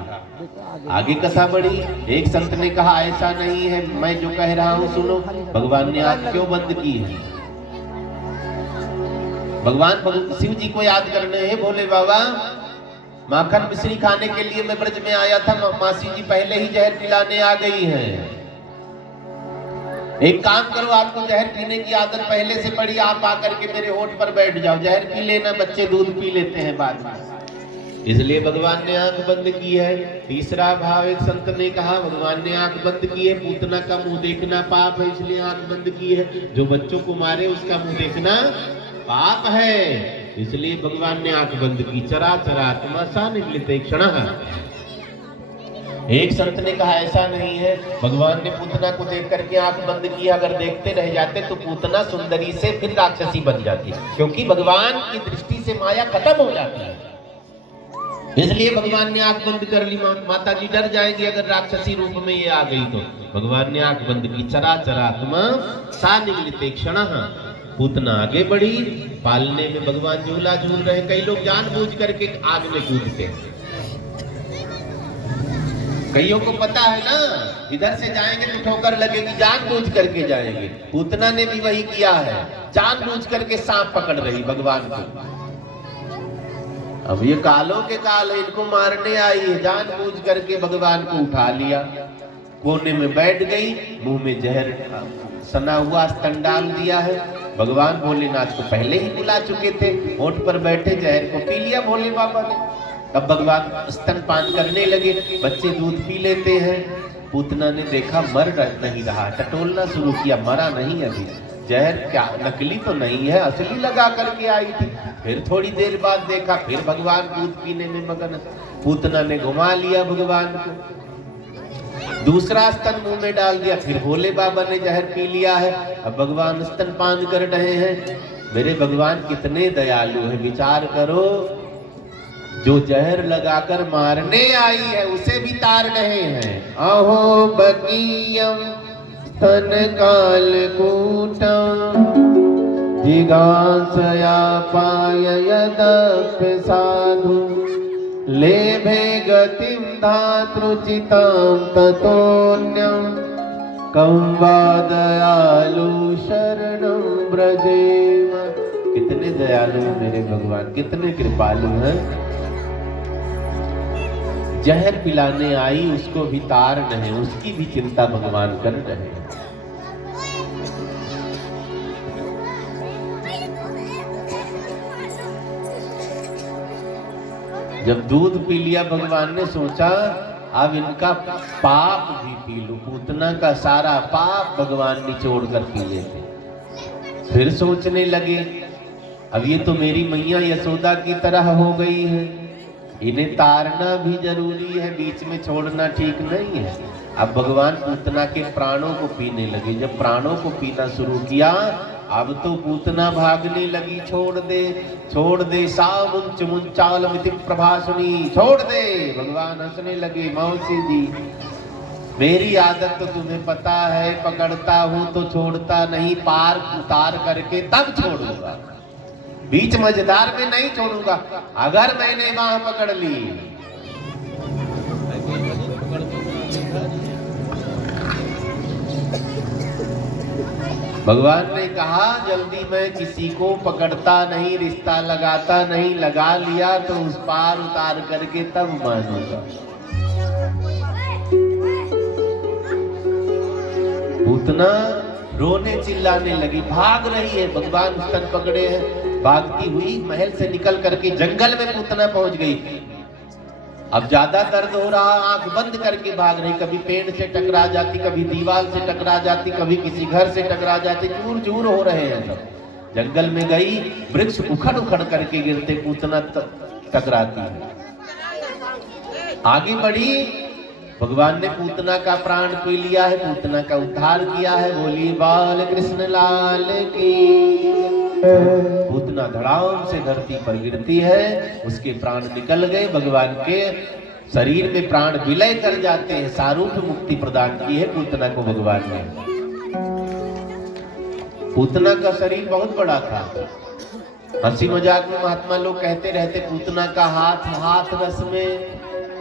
आगे कथा बढ़ी। एक संत ने कहा ऐसा नहीं है, मैं जो कह रहा हूँ सुनो। भगवान ने आंख क्यों बंद की है? भगवान शिव जी को याद करने हैं। बोले बाबा माखन मिश्री खाने के लिए मैं ब्रज में आया था, मासी जी पहले ही जहर पिलाने आ गई हैं। एक काम करो, आपको जहर पीने की आदत पहले से पड़ी, आप आकर के मेरे होठ पर बैठ जाओ, जहर पी लेना, बच्चे दूध पी लेते हैं बाद में। इसलिए भगवान ने आंख बंद की है। तीसरा भाव एक संत ने कहा भगवान ने आंख बंद की है, पूतना का मुंह देखना पाप है, इसलिए आंख बंद की है। जो बच्चों को मारे उसका मुंह देखना पाप है, इसलिए भगवान ने आंख बंद की। चराचरात्मा सा निगलिते क्षणः। एक संत ने कहा ऐसा नहीं है, भगवान ने पूतना को देख करके आंख बंद किया, अगर देखते रह जाते तो पूतना सुंदरी से फिर राक्षसी बन जाती, क्योंकि भगवान की दृष्टि से माया खत्म हो जाती है। इसलिए भगवान ने आंख बंद कर ली। माता जी डर जाएंगी अगर राक्षसी रूप में ये आ गई तो। भगवान ने आंख बंद की। चराचरात्मा सा निगलिते क्षणः। पूतना आगे बढ़ी, पालने में भगवान झूला झूल रहे। कई लोग जानबूझ करके आग में कूदते हैं, कईयों को पता है ना इधर से जाएंगे तो ठोकर लगेगी, जानबूझ करके जाएंगे। पूतना ने भी वही किया है, जानबूझ करके सांप पकड़ रही भगवान को। अब ये कालों के काल है, इनको मारने आई है, जानबूझ करके भगवान को उठा लिया, कोने में बैठ गई, मुंह में जहर सना हुआ स्तन डाल दिया है। भगवान भोलेनाथ को पहले ही बुला चुके थे, होठ पर बैठे जहर को पी लिया भोले बाबा ने। अब भगवान स्तनपान करने लगे, बच्चे दूध पी लेते हैं। पूतना ने देखा मर नहीं रहा, टटोलना शुरू किया, मरा नहीं अभी, जहर क्या नकली तो नहीं है, असली लगा करके आई थी। फिर थोड़ी देर बाद देखा, फिर भगवान दूध पीने में मगन। पूतना ने घुमा लिया भगवान को, दूसरा स्तन मुंह में डाल दिया, फिर भोले बाबा ने जहर पी लिया है। अब भगवान स्तनपान कर रहे हैं। मेरे भगवान कितने दयालु है, विचार करो, जो जहर लगाकर मारने आई है उसे भी तार रहे हैं। अहो बकीयम स्तन कालकूटम जिगांसया पाय यदप्य साधु लेभे गतिम धातृचितां ततोन्यं कं वा दयालु शरणं व्रजेम। कितने दयालु हैं मेरे भगवान, कितने कृपालु हैं। जहर पिलाने आई उसको भी तार नहीं, उसकी भी चिंता भगवान कर रहे हैं। जब दूध पी लिया भगवान ने सोचा अब इनका पाप भी पी लूं। पूतना का सारा पाप भगवान निचोड़ कर पी लेते। फिर सोचने लगे अब ये तो मेरी मैया यशोदा की तरह हो गई है, इन्हें तारना भी जरूरी है, बीच में छोड़ना ठीक नहीं है। अब भगवान पूतना के प्राणों को पीने लगे। जब प्राणों को पीना शुरू किया, अब तो पूतना भागने लगी, छोड़ दे सामुंच मुंचाल मिति प्रभासुनी, छोड़ दे। भगवान हंसने लगे, मौसी जी मेरी आदत तो तुम्हें पता है, पकड़ता हूं तो छोड़ता नहीं, पार उतार करके तब छोड़ूंगा, बीच मझधार में नहीं छोड़ूंगा। अगर मैंने बाह पकड़ ली, भगवान ने कहा जल्दी मैं किसी को पकड़ता नहीं, रिश्ता लगाता नहीं, लगा लिया तो उस पार उतार करके तब मानूंगा। पूतना रोने चिल्लाने लगी, भाग रही है। भगवान स्तन पकड़े हैं, भागती हुई महल से निकल करके जंगल में पूतना पहुंच गई। अब ज्यादा दर्द हो रहा, आंख बंद करके भाग रही, कभी पेड़ से टकरा जाती, कभी दीवार से टकरा जाती, कभी किसी घर से टकरा जाती, चूर चूर हो रहे हैं सब। जंगल में गई, वृक्ष उखड़ उखड़ करके गिरते, पूतना टकराती है। आगे बढ़ी, भगवान ने पूतना का प्राण पी लिया है, पूतना का उद्धार किया है। बोलिए बाल कृष्ण लाल की। पूतना धड़ाम से धरती पर गिरती है, उसके प्राण निकल गए। भगवान के शरीर में प्राण विलय कर जाते हैं। सारूप्य मुक्ति प्रदान की है पूतना को भगवान ने। पूतना का शरीर बहुत बड़ा था। हंसी मजाक में महात्मा लोग कहते रहते, पूतना का हाथ रस में,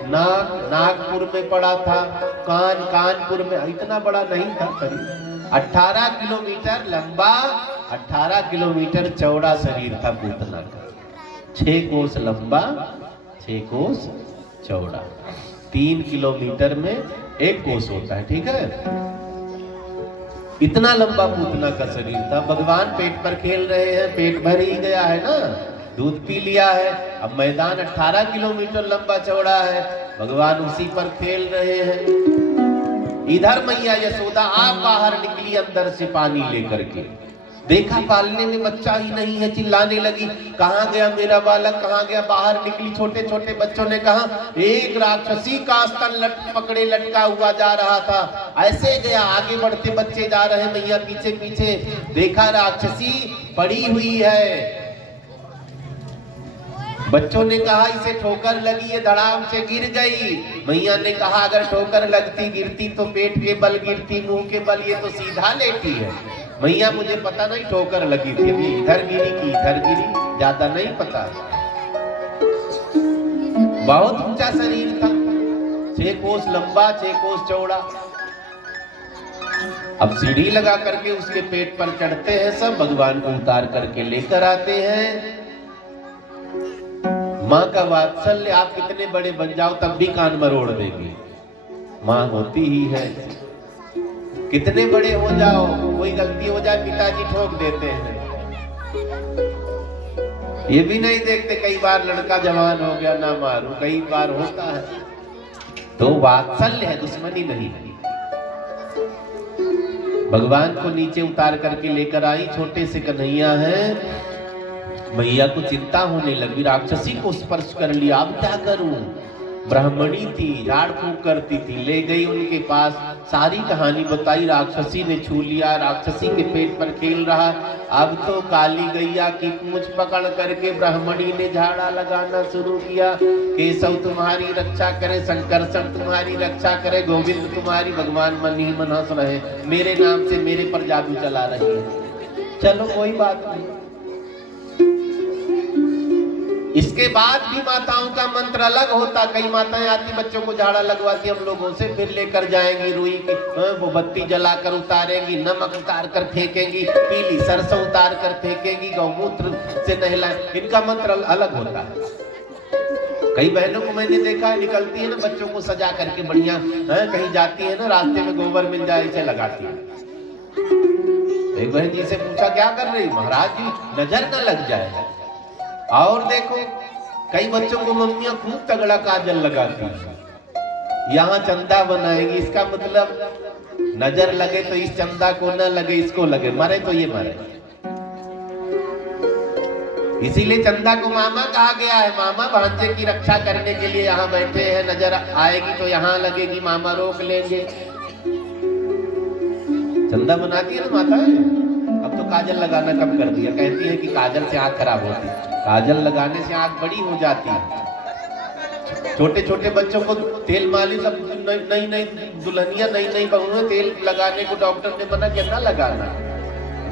नाक नागपुर में पड़ा था, कान कानपुर में। इतना बड़ा नहीं था शरीर। 18 किलोमीटर लंबा, 18 किलोमीटर चौड़ा शरीर था पूतना का। 6 कोस लंबा, 6 कोस चौड़ा। 3 किलोमीटर में 1 कोस होता है, ठीक है। इतना लंबा पूतना का शरीर था। भगवान पेट पर खेल रहे हैं, पेट भर ही गया है ना, दूध पी लिया है। अब मैदान 18 किलोमीटर लंबा चौड़ा है, भगवान उसी पर खेल रहे हैं। इधर मैया यशोदा आप बाहर निकली अंदर से पानी लेकर के। देखा पालने में बच्चा ही नहीं है, चिल्लाने लगी, कहाँ गया मेरा बालक, कहाँ गया। बाहर निकली, छोटे छोटे बच्चों ने कहा एक राक्षसी का स्तन पकड़े लटका हुआ जा रहा था, ऐसे गया। आगे बढ़ते बच्चे जा रहे, मैया पीछे पीछे। देखा राक्षसी पड़ी हुई है। बच्चों ने कहा इसे ठोकर लगी, ये धड़ाम से गिर गई। मैया ने कहा अगर ठोकर लगती गिरती तो पेट के बल गिरती, मुंह के बल, ये तो सीधा लेटी है। मैया मुझे पता नहीं ठोकर लगी थी, इधर गिरी कि इधर गिरी, ज्यादा नहीं पता। बहुत ऊंचा शरीर था, 6 कोस लंबा, 6 कोस चौड़ा। अब सीढ़ी लगा करके उसके पेट पर चढ़ते हैं सब, भगवान को उतार करके लेकर आते हैं। माँ का वात्सल्य, आप कितने बड़े बन जाओ तब भी कान मरोड़ देगी, माँ होती ही है। कितने बड़े हो जाओ, कोई गलती हो जाए पिताजी ठोक देते हैं, ये भी नहीं देखते। कई बार लड़का जवान हो गया ना मारू, कई बार होता है। तो वात्सल्य है, दुश्मनी नहीं है। भगवान को नीचे उतार करके लेकर आई, छोटे से कन्हैया हैं। मैया को चिंता होने लगी, राक्षसी को स्पर्श कर लिया, अब क्या करूं। ब्राह्मणी थी, झाड़ फूंक करती थी, ले गई उनके पास, सारी कहानी बताई। राक्षसी ने छू लिया, राक्षसी के पेट पर खेल रहा। अब तो काली गैया की पूंछ पकड़ करके ब्राह्मणी ने झाड़ा लगाना शुरू किया। केशव तुम्हारी रक्षा करे, शंकरषण तुम्हारी रक्षा करे, गोविंद तुम्हारी। भगवान मन ही मन हंस रहे, मेरे नाम से मेरे पर जादू चला रही है। चलो कोई बात नहीं। इसके बाद भी माताओं का मंत्र अलग होता। कई माताएं आती, बच्चों को झाड़ा लगवाती हम लोगों से, फिर लेकर जाएंगी रुई की वो बत्ती जलाकर उतारेंगी, नमक उतार कर फेंकेंगी, पीली सरसों उतार कर फेंकेंगी, गौमूत्र से नहलाएं। इनका मंत्र अलग होता है। कई बहनों को मैंने देखा है, निकलती है ना, बच्चों को सजा करके बढ़िया, कहीं जाती है ना, रास्ते में गोबर मिल जाए इसे लगाती है। एक बहन जी से पूछा क्या कर रही, महाराज जी नजर न लग जाए। और देखो कई बच्चों को मम्मियां खूब तगड़ा काजल लगाती है, यहाँ चंदा बनाएंगी, इसका मतलब नजर लगे तो इस चंदा को न लगे, इसको लगे, मरे तो ये मरे। इसीलिए चंदा को मामा कहा गया है। मामा भांजे की रक्षा करने के लिए यहाँ बैठे हैं, नजर आएगी तो यहाँ लगेगी, मामा रोक लेंगे। चंदा बनाती है ना माता है। अब तो काजल लगाना कम कर दिया, कहती है कि काजल से आंख खराब होती है। काजल लगाने से आंख बड़ी हो जाती है। छोटे छोटे बच्चों को तेल मालिश, सब नई नई दुल्हनियां, नई नई बहुएं तेल लगाने को डॉक्टर ने मना किया ना लगाना।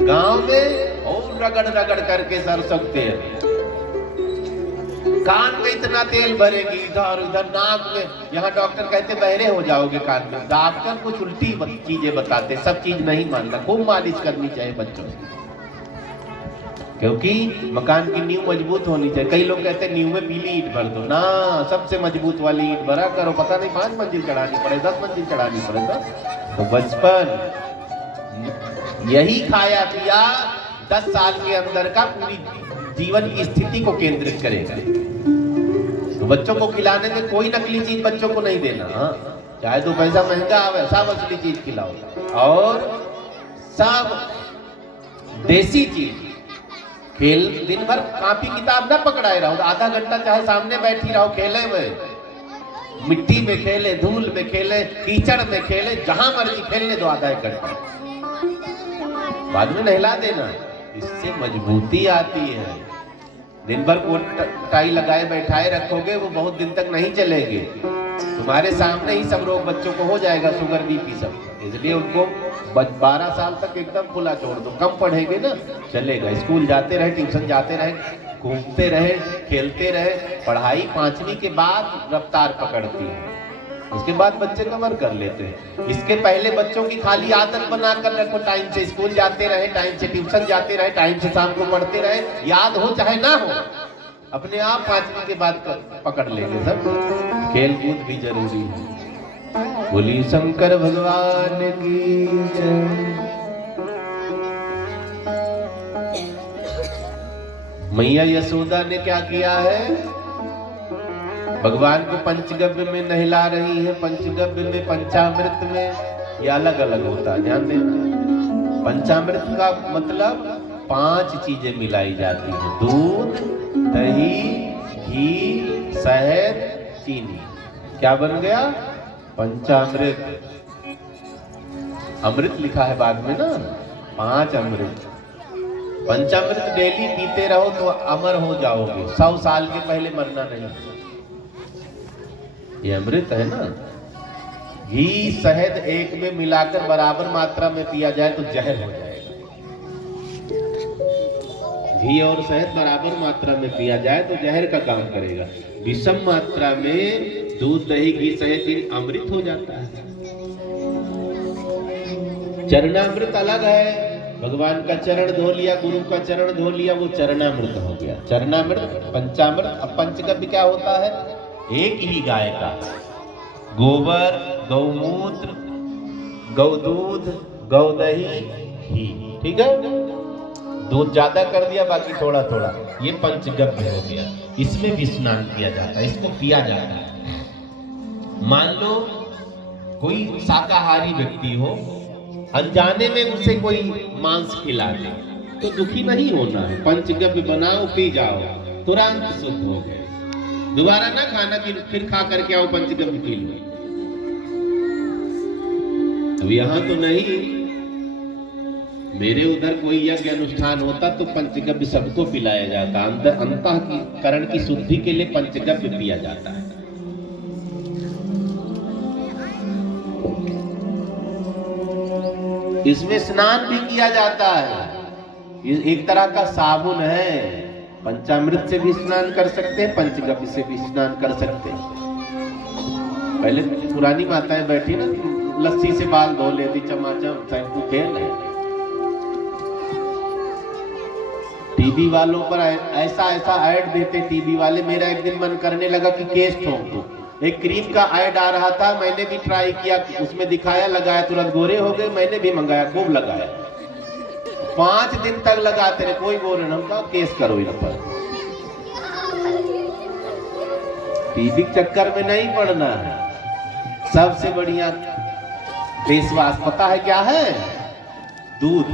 गांव में और रगड़ रगड़ करके सर सकते हैं। कान में इतना तेल भरेगी, इधर उधर नाक में, यहाँ डॉक्टर कहते बहरे हो जाओगे कान में। डॉक्टर कुछ उल्टी चीजें बताते, सब चीज नहीं मानना। खूब मालिश करनी चाहिए बच्चों से, क्योंकि मकान की नींव मजबूत होनी चाहिए। कई लोग कहते हैं नींव में पीली ईंट भर दो ना, सबसे मजबूत वाली ईंट भरा करो। पता नहीं 5 मंजिल चढ़ानी पड़े, 10 मंजिल चढ़ानी पड़े। तो बचपन यही खाया पिया 10 साल के अंदर का पूरी जीवन की स्थिति को केंद्रित करेगा। तो बच्चों को खिलाने में कोई नकली चीज बच्चों को नहीं देना। हाँ, चाहे 2 पैसा महंगा आवे, सब असली चीज खिलाओ और सब देसी चीज। खेल दिन भर कॉपी किताब ना पकड़ाए रहो, आधा घंटा चाहे सामने बैठी रहो, खेले में, मिट्टी में खेले, धूल में खेले, कीचड़ में खेले, जहां मर्जी खेलने दो आधा 1 घंटा, बाद में नहला देना। इससे मजबूती आती है। दिन भर कोट टाई लगाए बैठाए रखोगे, वो बहुत दिन तक नहीं चलेंगे। तुम्हारे सामने ही सब रोग बच्चों को हो जाएगा, शुगर बीपी सब। इसलिए उनको 12 साल तक एकदम खुला छोड़ दो। कम पढ़ेंगे ना चलेगा, स्कूल जाते रहे, ट्यूशन जाते रहे, घूमते रहे, खेलते रहे। पढ़ाई 5वीं के बाद रफ्तार पकड़ती है, उसके बाद बच्चे कवर कर लेते हैं। इसके पहले बच्चों की खाली आदत बना कर रखो, टाइम से स्कूल जाते रहे, टाइम से ट्यूशन जाते रहे, टाइम से शाम को पढ़ते रहे, याद हो चाहे ना हो, अपने आप 5वीं के बाद पकड़ लेंगे सब। खेल कूद भी जरूरी है। बोली शंकर भगवान की जय। मैया यशोदा ने क्या किया है? भगवान को पंचगव्य में नहला रही है। पंचगव्य में, पंचामृत में ये अलग अलग होता है, ध्यान देना। पंचामृत का मतलब 5 चीजें मिलाई जाती है: दूध, दही, घी, शहद, चीनी। क्या बन गया? पंचामृत। अमृत लिखा है बाद में ना, 5 अमृत। पंचामृत डेली पीते रहो तो अमर हो जाओगे, 100 साल के पहले मरना नहीं। ये अमृत है ना। घी शहद एक में मिलाकर बराबर मात्रा में पिया जाए तो जहर हो जाएगा। घी और शहद बराबर मात्रा में पिया जाए तो जहर का काम करेगा। विषम मात्रा में दूध, दही, घी, शहद अमृत हो जाता है। चरणामृत अलग है। भगवान का चरण धो लिया, गुरु का चरण धो लिया, वो चरणामृत हो गया। चरणामृत, पंचामृत। अब पंचगव्य क्या होता है? एक ही गाय का गोबर, गौमूत्र, गौदूध, गौदही, घी। ठीक है, दूध ज्यादा कर दिया, बाकी थोड़ा थोड़ा, ये पंचगव्य हो गया। इसमें भी स्नान किया जाता है, इसको पिया जाता है। मान लो कोई शाकाहारी व्यक्ति हो, अनजाने में उसे कोई मांस खिला दे तो दुखी नहीं होना है। पंचगव्य बनाओ, पी जाओ, तुरंत शुद्ध हो गए। दोबारा ना खाना कि फिर खा करके आओ पंचगव्य पी लो। अब यहाँ तो नहीं, मेरे उधर कोई यज्ञ अनुष्ठान होता तो पंचगव्य सबको पिलाया जाता। अंतःकरण की शुद्धि के लिए पंचगव्य पिया जाता है। इसमें स्नान भी किया जाता है। ये एक तरह का साबुन है। पंचामृत से भी स्नान कर सकते हैं, पंचगव्य से भी स्नान कर सकते हैं। पहले पुरानी माताएं बैठी ना, लस्सी से बाल धो लेती, चमाचम शैम्पू फेल है। टीबी वालों पर ऐसा ऐड देते टीबी वाले। मेरा एक दिन मन करने लगा कि केस ठोक दूं। एक क्रीम का ऐड आ रहा था, मैंने भी ट्राई किया, उसमें दिखाया, लगाया, तुरंत गोरे हो गए। मैंने भी मंगाया, खूब लगाया। 5 दिन तक लगाते रहे, कोई गोरे न। हम कहा केस करो इन पर। टीबी चक्कर में नहीं पड़ना है। सबसे बढ़िया फेसवाश पता है क्या है? दूध,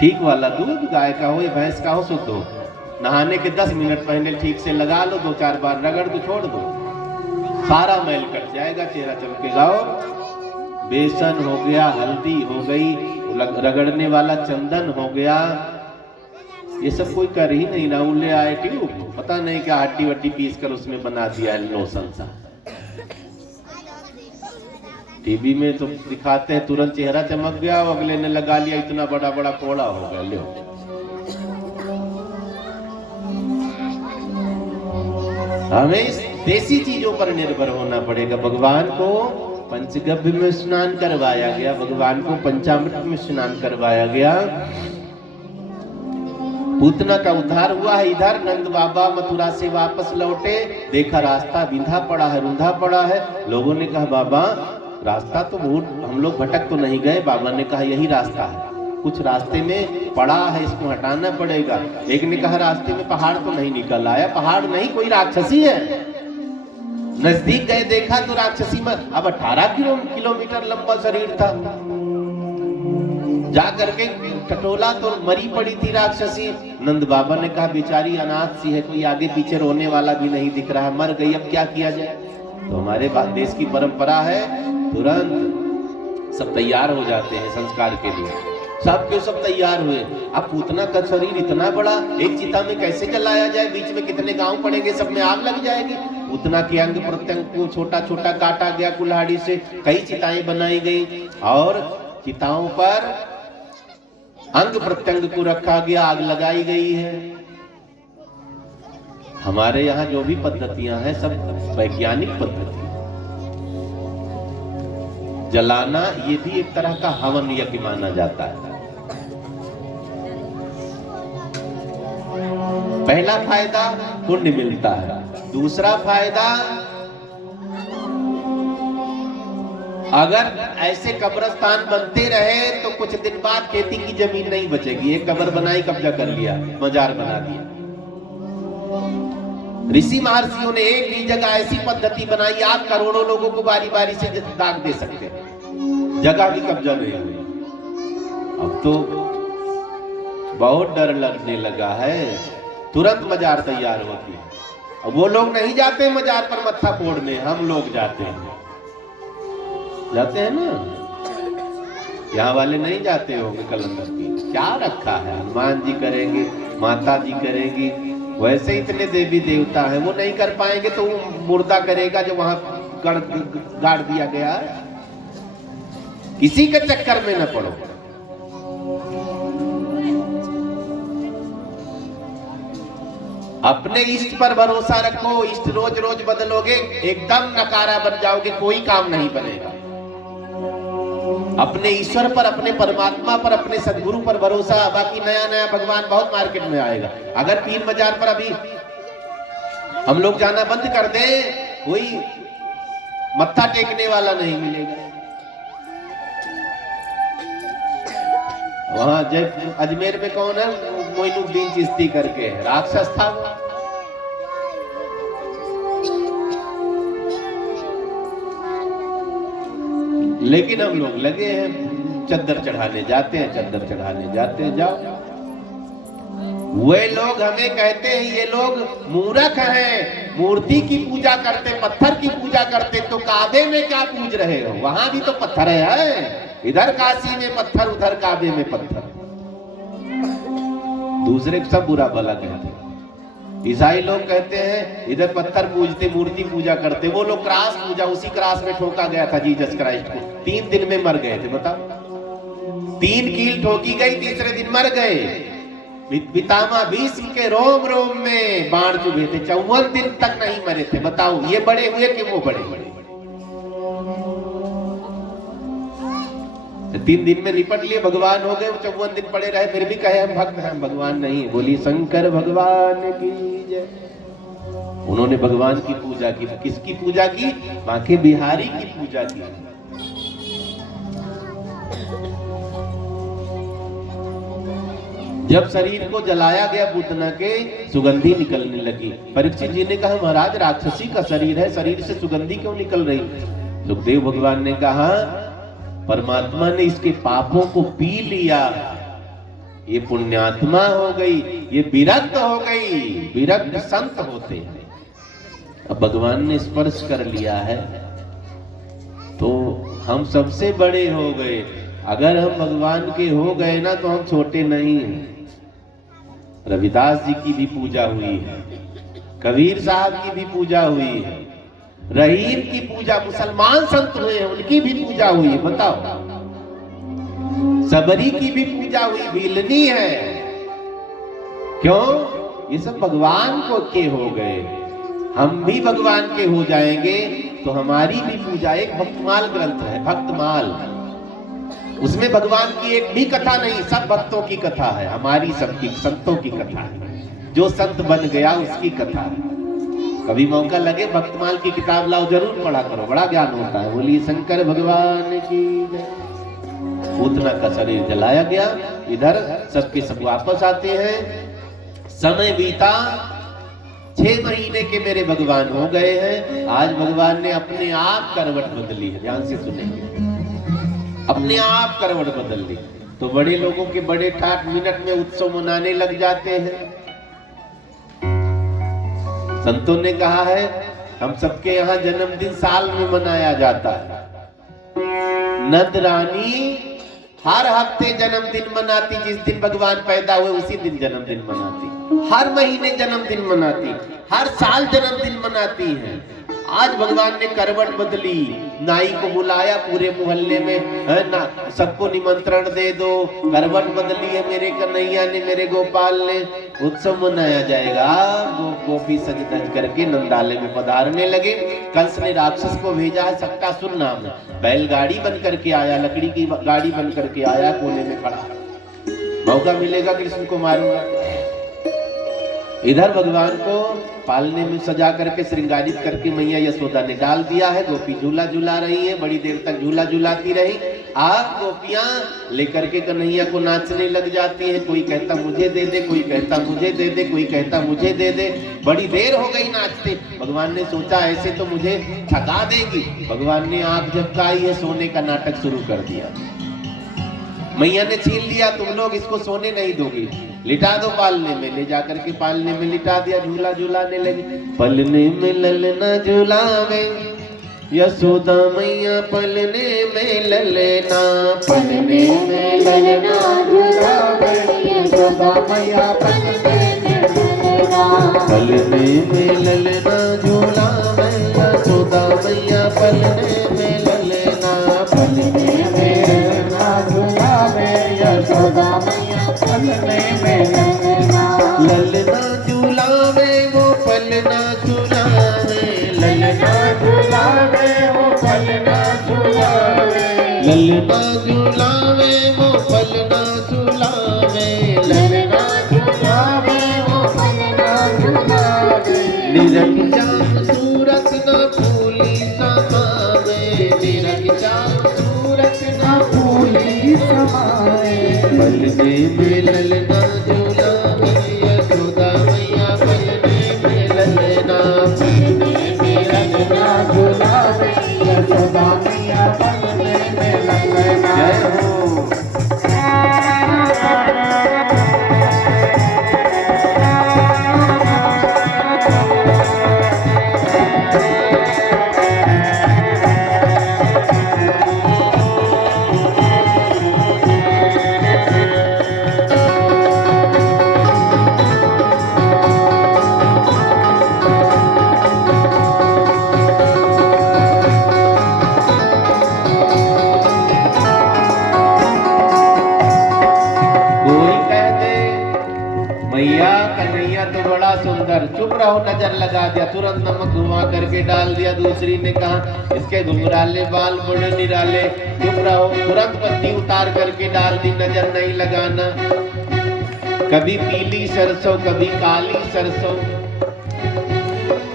ठीक वाला दूध, गाय का हो या भैंस का हो, शुद्ध हो। नहाने के 10 मिनट पहले ठीक से लगा लो, 2-4 बार रगड़ दो, छोड़ दो, सारा मैल कट जाएगा, चेहरा चमकेगा। बेसन हो गया, हल्दी हो गई, रगड़ने वाला चंदन हो गया, ये सब कोई कर ही नहीं ना। उल्ले आए ट्यूब, पता नहीं क्या हड्डी वड्डी पीस कर उसमें बना दिया है लोशन सा। टीवी में तो दिखाते हैं तुरंत चेहरा चमक गया, अगले ने लगा लिया, इतना बड़ा बड़ा कोड़ा हो गया। लो, हमें इस देसी चीजों पर निर्भर होना पड़ेगा। भगवान को पंचगव्य में स्नान करवाया गया, भगवान को पंचामृत में स्नान करवाया गया। पूतना का उद्धार हुआ है। इधर नंद बाबा मथुरा से वापस लौटे, देखा रास्ता बिंधा पड़ा है, रूंधा पड़ा है। लोगों ने कहा बाबा रास्ता तो हम लोग भटक तो नहीं गए। बाबा ने कहा यही रास्ता है, कुछ रास्ते में पड़ा है, इसको हटाना पड़ेगा। एक ने कहा रास्ते में पहाड़ तो नहीं निकल आया। पहाड़ नहीं, कोई राक्षसी है। नजदीक गए, देखा तो राक्षसी में अब 18 किलोमीटर लंबा शरीर था। जा करके टटोला तो मरी पड़ी थी राक्षसी। नंद बाबा ने कहा बेचारी अनाथ सी है, कोई आगे पीछे रोने वाला भी नहीं दिख रहा, मर गई, अब क्या किया जाए। तो हमारे देश की परंपरा है, तुरंत सब तैयार हो जाते हैं संस्कार के लिए। सब के सब तैयार हुए। अब पूतना का शरीर इतना बड़ा, एक चिता में कैसे जलाया जाए, बीच में कितने गांव पड़ेंगे, सब में आग लग जाएगी। पूतना के अंग प्रत्यंग को छोटा छोटा काटा गया कुल्हाड़ी से, कई चिताएं बनाई गई और चिताओं पर अंग प्रत्यंग को रखा गया, आग लगाई गई है। हमारे यहाँ जो भी पद्धतियां हैं सब वैज्ञानिक पद्धति। जलाना ये भी एक तरह का हवन यज्ञ माना जाता है। पहला फायदा पुण्य मिलता है, दूसरा फायदा अगर ऐसे कब्रिस्तान बनते रहे तो कुछ दिन बाद खेती की जमीन नहीं बचेगी। एक कब्र बनाई, कब्जा कर लिया, मजार बना दिया। ऋषि महर्षियों ने एक ही जगह ऐसी पद्धति बनाई, आप करोड़ों लोगों को बारी बारी से दाग दे सकते हैं, जगह भी कब्जा नहीं हुई। अब तो बहुत डर लगने लगा है, तुरंत मजार तैयार होती है। अब वो लोग नहीं जाते मजार पर मत्था फोड़ने, हम लोग जाते हैं ना। यहाँ वाले नहीं जाते होंगे कलंदर की, क्या रखा है, हनुमान जी करेंगे, माता जी करेंगी, वैसे इतने देवी देवता हैं, वो नहीं कर पाएंगे तो मुर्दा करेगा जो वहां गाड़ दिया गया है। किसी के चक्कर में न पड़ो। अपने इष्ट पर भरोसा रखो। इष्ट रोज रोज बदलोगे, एकदम नकारा बन जाओगे, कोई काम नहीं बनेगा। अपने ईश्वर पर, अपने परमात्मा पर, अपने सदगुरु पर भरोसा। बाकी नया नया भगवान बहुत मार्केट में आएगा। अगर पीर मजार पर अभी हम लोग जाना बंद कर दें, कोई मत्था टेकने वाला नहीं मिलेगा। वहां जब अजमेर में कौन है, मोइनुद्दीन चिश्ती करके है, राक्षस था। लेकिन हम लोग लगे हैं, चद्दर चढ़ाने जाते हैं, चद्दर चढ़ाने जाते हैं। जाओ, वे लोग हमें कहते हैं ये लोग मूर्ख हैं, मूर्ति की पूजा करते, पत्थर की पूजा करते, तो काबे में क्या पूज रहे हो, वहां भी तो पत्थर है। इधर काशी में पत्थर, उधर काबे में पत्थर। दूसरे सब बुरा भला कहते हैं। ईसाई लोग कहते हैं इधर पत्थर पूजते, मूर्ति पूजा करते, वो लोग क्रास पूजा, उसी क्रास में ठोका गया था जीसस क्राइस्ट को, 3 दिन में मर गए थे। बताओ, 3 कील ठोकी गई, तीसरे दिन मर गए। पितामह भीष्म के रोम रोम में बाण चुभे थे, 54 दिन तक नहीं मरे थे। बताओ, ये बड़े हुए कि वो बड़े हुए? 3 दिन में निपट लिए, भगवान हो गए। 54 दिन पड़े रहे, फिर भी कहे हम भक्त हैं, भगवान नहीं। बोली शंकर भगवान की जय। उन्होंने भगवान की पूजा की। किसकी पूजा की? बांके बिहारी की पूजा की। जब शरीर को जलाया गया पूतना के सुगंधी निकलने लगी। परीक्षित जी ने कहा महाराज राक्षसी का शरीर है, शरीर से सुगंधी क्यों निकल रही? सुखदेव भगवान ने कहा परमात्मा ने इसके पापों को पी लिया, ये पुण्यात्मा हो गई, ये विरक्त हो गई। विरक्त संत होते हैं। अब भगवान ने स्पर्श कर लिया है तो हम सबसे बड़े हो गए। अगर हम भगवान के हो गए ना तो हम छोटे नहीं हैं। रविदास जी की भी पूजा हुई है, कबीर साहब की भी पूजा हुई है, रहीम की पूजा, मुसलमान संत हुए हैं उनकी भी पूजा हुई है। बताओ, सबरी की भी पूजा हुई, भीलनी है। क्यों? ये सब भगवान को के हो गए। हम भी भगवान के हो जाएंगे तो हमारी भी पूजा। एक भक्तमाल ग्रंथ है, भक्तमाल, उसमें भगवान की एक भी कथा नहीं, सब भक्तों की कथा है, हमारी सबकी संतों की कथा है। जो संत बन गया उसकी कथा है। कभी मौका लगे भक्तमाल की किताब लाओ, जरूर पढ़ा करो, बड़ा ज्ञान होता है। बोलिए शंकर भगवान की जय। पूतना का शरीर जलाया गया। इधर सबके सब वापस आते हैं। समय बीता, 6 महीने के मेरे भगवान हो गए हैं। आज भगवान ने अपने आप करवट बदली है। ध्यान से सुनेंगे, अपने आप करवट बदल ली। तो बड़े लोगों के बड़े ठाट मिनट में उत्सव मनाने लग जाते हैं। संतों ने कहा है हम सबके यहाँ जन्मदिन साल में मनाया जाता है। नंद रानी हर हफ्ते जन्मदिन मनाती, जिस दिन भगवान पैदा हुए उसी दिन जन्मदिन मनाती। हर महीने जन्मदिन मनाती, हर साल जन्मदिन मनाती है। आज भगवान ने करवट बदली, नाई को बुलाया पूरे मोहल्ले में, है ना, सबको निमंत्रण दे दो। करवट बदली है मेरे कन्हैया ने, मेरे गोपाल ने। उत्सव मनाया जाएगा। गोपी सज धज करके नंदालय में पधारने लगे। कंस ने राक्षस को भेजा है, सक्टासुर नाम है, बैलगाड़ी बन करके आया, लकड़ी की गाड़ी बन करके आया, कोने में खड़ा। मौका मिलेगा कृष्ण को मारूंगा। इधर भगवान को पालने में सजा करके श्रृंगारित करके मैया यशोदा ने डाल दिया है। गोपी झूला झूला रही है, बड़ी देर तक झूला झूलाती रही। आप गोपियां लेकर के कन्हैया को नाचने लग जाती है। कोई कहता मुझे दे दे, कोई कहता मुझे दे दे, कोई कहता मुझे दे दे। बड़ी देर हो गई नाचते। भगवान ने सोचा ऐसे तो मुझे थका देगी। भगवान ने आंख झपकाई है, सोने का नाटक शुरू कर दिया। मैया ने छीन लिया, तुम लोग इसको सोने नहीं दोगी, लिटा दो पालने में। ले जाकर के पालने में लिटा दिया, झूला झूलाने लगी। पलने में ललना झूलावे यशोदा मैया, पलने में ललना, पलने में ललना झूलावे यशोदा मैया, पलने में ललना, पलने में ललना झूलावे यशोदा मैया, पलने में ललना, पलने में ललना झूलावे यशोदा मैया, पलने में ललना। ललना झूलावे वो पलना झूलावे, ललना झूलावे वो पलना झूलावे, ललना झूलावे वो पलना झूलावे, ललना झूलावे वो पलना झूलावे। निरंग चाँद सूरत न फूली समावे, निरंग चाँद सूरत न फूली समावे। पलने में ललना झूलावे यशोदा मैया, पलने में ललना, पलने में ललना झूलावे यशोदा मैया, पलने में ललना। जय हो। सुंदर, चुप रहो, नजर लगा दिया, तुरंत नमक घुमा करके डाल दिया। दूसरी ने कहा इसके घुंघराले बाल बड़े निराले, चुप रहो, तुरंत पत्ती उतार करके डाल दी, नजर नहीं लगाना। कभी पीली सरसों कभी काली सरसों,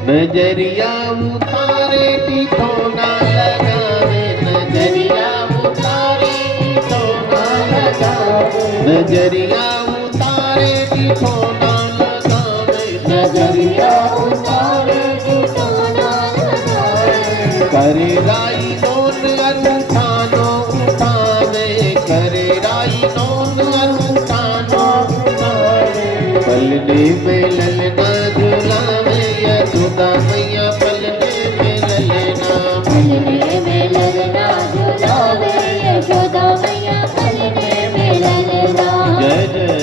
नजरिया उतारे ठिठोना लगावे, नजरिया उतारे ठिठोना लगावे, नजरिया उतारे उतारेगी सोना लगावे, नजरिया उतारेगी सोना लगावे, करे राई नोन अरूठानो उठावे, करे राई नोन अरूठानो उठावे, पलने में ललना झुलावे, यशोदा मैया पलने में ललना, पलने में ललना झुलावे, यशोदा मैया पलने में ललना। जय जय।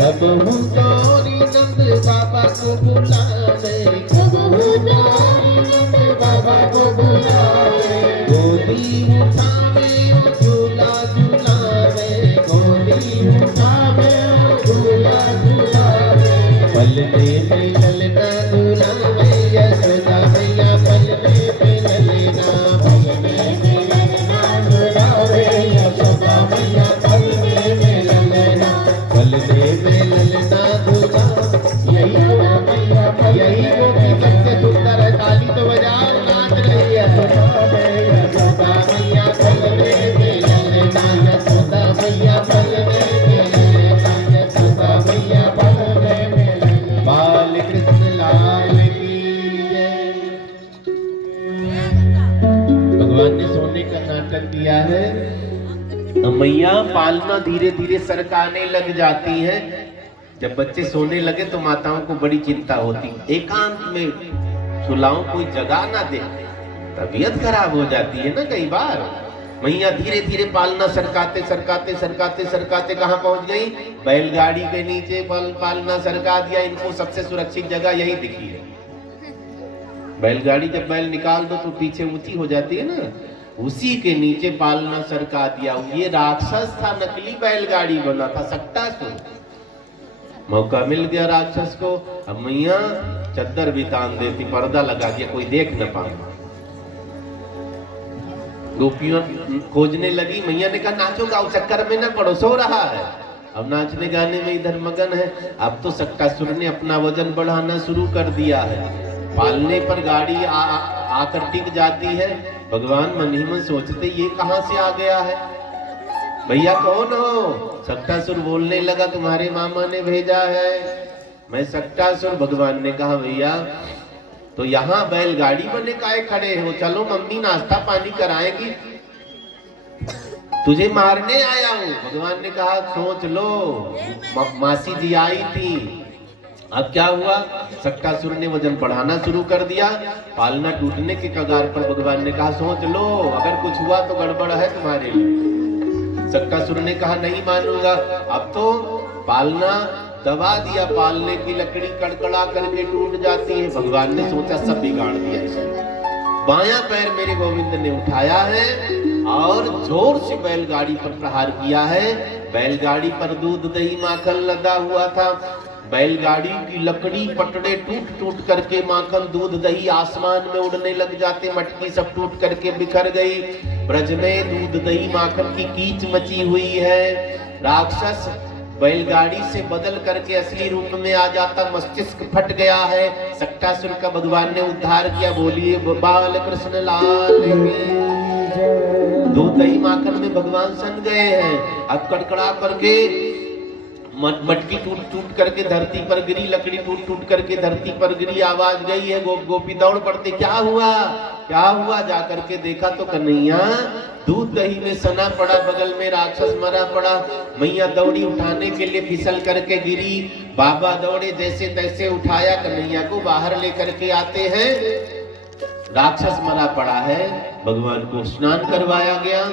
कबहू गौरी नंद बाबा को बुलावे, कबहू गौरी नंद बाबा को बुलावे, गोदी उठावे और झूला झूलावे, गोदी उठावे और झूला झूलावे, पलने में ललना झूलावे, यशोदा मैया पलने में ललना, पलने में ललना झुलावे, यशोदा मैया पलने में ललना, पलने में ललना झूला। यशोदा मैया यही गोपी सबसे सुंदर है, ताली तो बजाओ, नाच रही है। यशोदा मैया पलने में ललना, यशोदा मैया पलने में ललना, यशोदा मैया पलने में ललना। बाल कृष्ण लाल की जय। भगवान ने सोने का नाटक दिया है। मैया पालना धीरे धीरे सरकाने लग जाती है। जब बच्चे सोने लगे तो माताओं को बड़ी चिंता होती, एकांत में सुलाओ, कोई जगा ना दे, तबीयत खराब हो जाती है ना कई बार। मैया धीरे धीरे पालना सरकाते सरकाते सरकाते सरकाते कहाँ पहुंच गई? बैलगाड़ी के नीचे पालना सरका दिया। इनको सबसे सुरक्षित जगह यही दिखी है। बैलगाड़ी जब बैल निकाल दो तो पीछे ऊंची हो जाती है ना, उसी के नीचे पालना सरका दिया। ये राक्षस था, नकली बैलगाड़ी बना था, सक्टासुर। मौका मिल गया राक्षस को। अब मैया चद्दर भी तान देती, पर्दा लगा दिया, कोई देख न पाए। गोपियां खोजने लगी। मैया ने कहा नाचो गाओ, चक्कर में न पड़ो, सो रहा है। अब नाचने गाने में इधर मगन है। अब तो सक्टासुर ने अपना वजन बढ़ाना शुरू कर दिया है। पालने पर गाड़ी आकर टिक जाती है। भगवान मन ही मन सोचते ये कहां से आ गया है? भैया कौन हो? सक्टासुर बोलने लगा, तुम्हारे मामा ने भेजा है। मैं सक्टासुर। भगवान ने कहा भैया तो यहाँ बैलगाड़ी बने काहे खड़े हो? चलो मम्मी नाश्ता पानी कराएगी, तुझे मारने आया हूँ। भगवान ने कहा सोच लो, मासी जी आई थी। अब क्या हुआ? सक्टासुर ने वजन बढ़ाना शुरू कर दिया। पालना टूटने के कगार पर भगवान ने कहा सोच लो, अगर कुछ हुआ तो गड़बड़ है तुम्हारे लिए। सक्टासुर ने कहा नहीं मानूंगा। अब तो पालना दबा दिया, पालने की लकड़ी कड़कड़ा करके टूट जाती है। भगवान ने सोचा सब बिगाड़ दिया इसे। बायां पैर मेरे गोविंद ने उठाया है और जोर से बैलगाड़ी पर प्रहार किया है। बैलगाड़ी पर दूध दही माखन लगा हुआ था। बैलगाड़ी की लकड़ी पटड़े टूट टूट करके माखन दूध दही आसमान में उड़ने लग जाते। मटकी सब टूट करके बिखर गई। ब्रज में दूध दही माखन की कीच मची हुई है। राक्षस बैलगाड़ी से बदल करके असली रूप में आ जाता, मस्तिष्क फट गया है। सक्टासुर का भगवान ने उद्धार किया। बोलिए बाल कृष्ण लाल की। दूध दही माखन में भगवान सन गए हैं। अब कड़कड़ा करके मटकी टूट टूट करके धरती पर गिरी, लकड़ी टूट टूट करके धरती पर गिरी। आवाज गई है। गोपी दौड़ पड़ते, क्या हुआ क्या हुआ? जा करके देखा तो कन्हैया दूध दही में सना पड़ा, बगल में राक्षस मरा पड़ा। मैया दौड़ी उठाने के लिए, फिसल करके गिरी। बाबा दौड़े, जैसे तैसे उठाया, कन्हैया को बाहर लेकर के आते हैं। राक्षस मरा पड़ा है। भगवान को स्नान करवाया गया।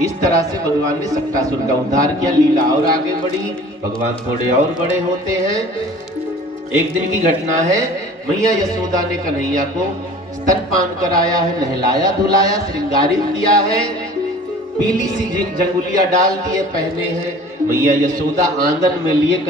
इस तरह से भगवान ने सक्टासुर का उद्धार किया। लीला और आगे बढ़ी, भगवान थोड़े और बड़े होते हैं। एक दिन की घटना है। मैया यशोदा ने कन्हैया को स्तनपान कराया है, नहलाया धुलाया, श्रृंगारित किया है, पीली सी जंगुलिया डाल दिए, पहने हैं। मैया यशोदा आंगन में लिए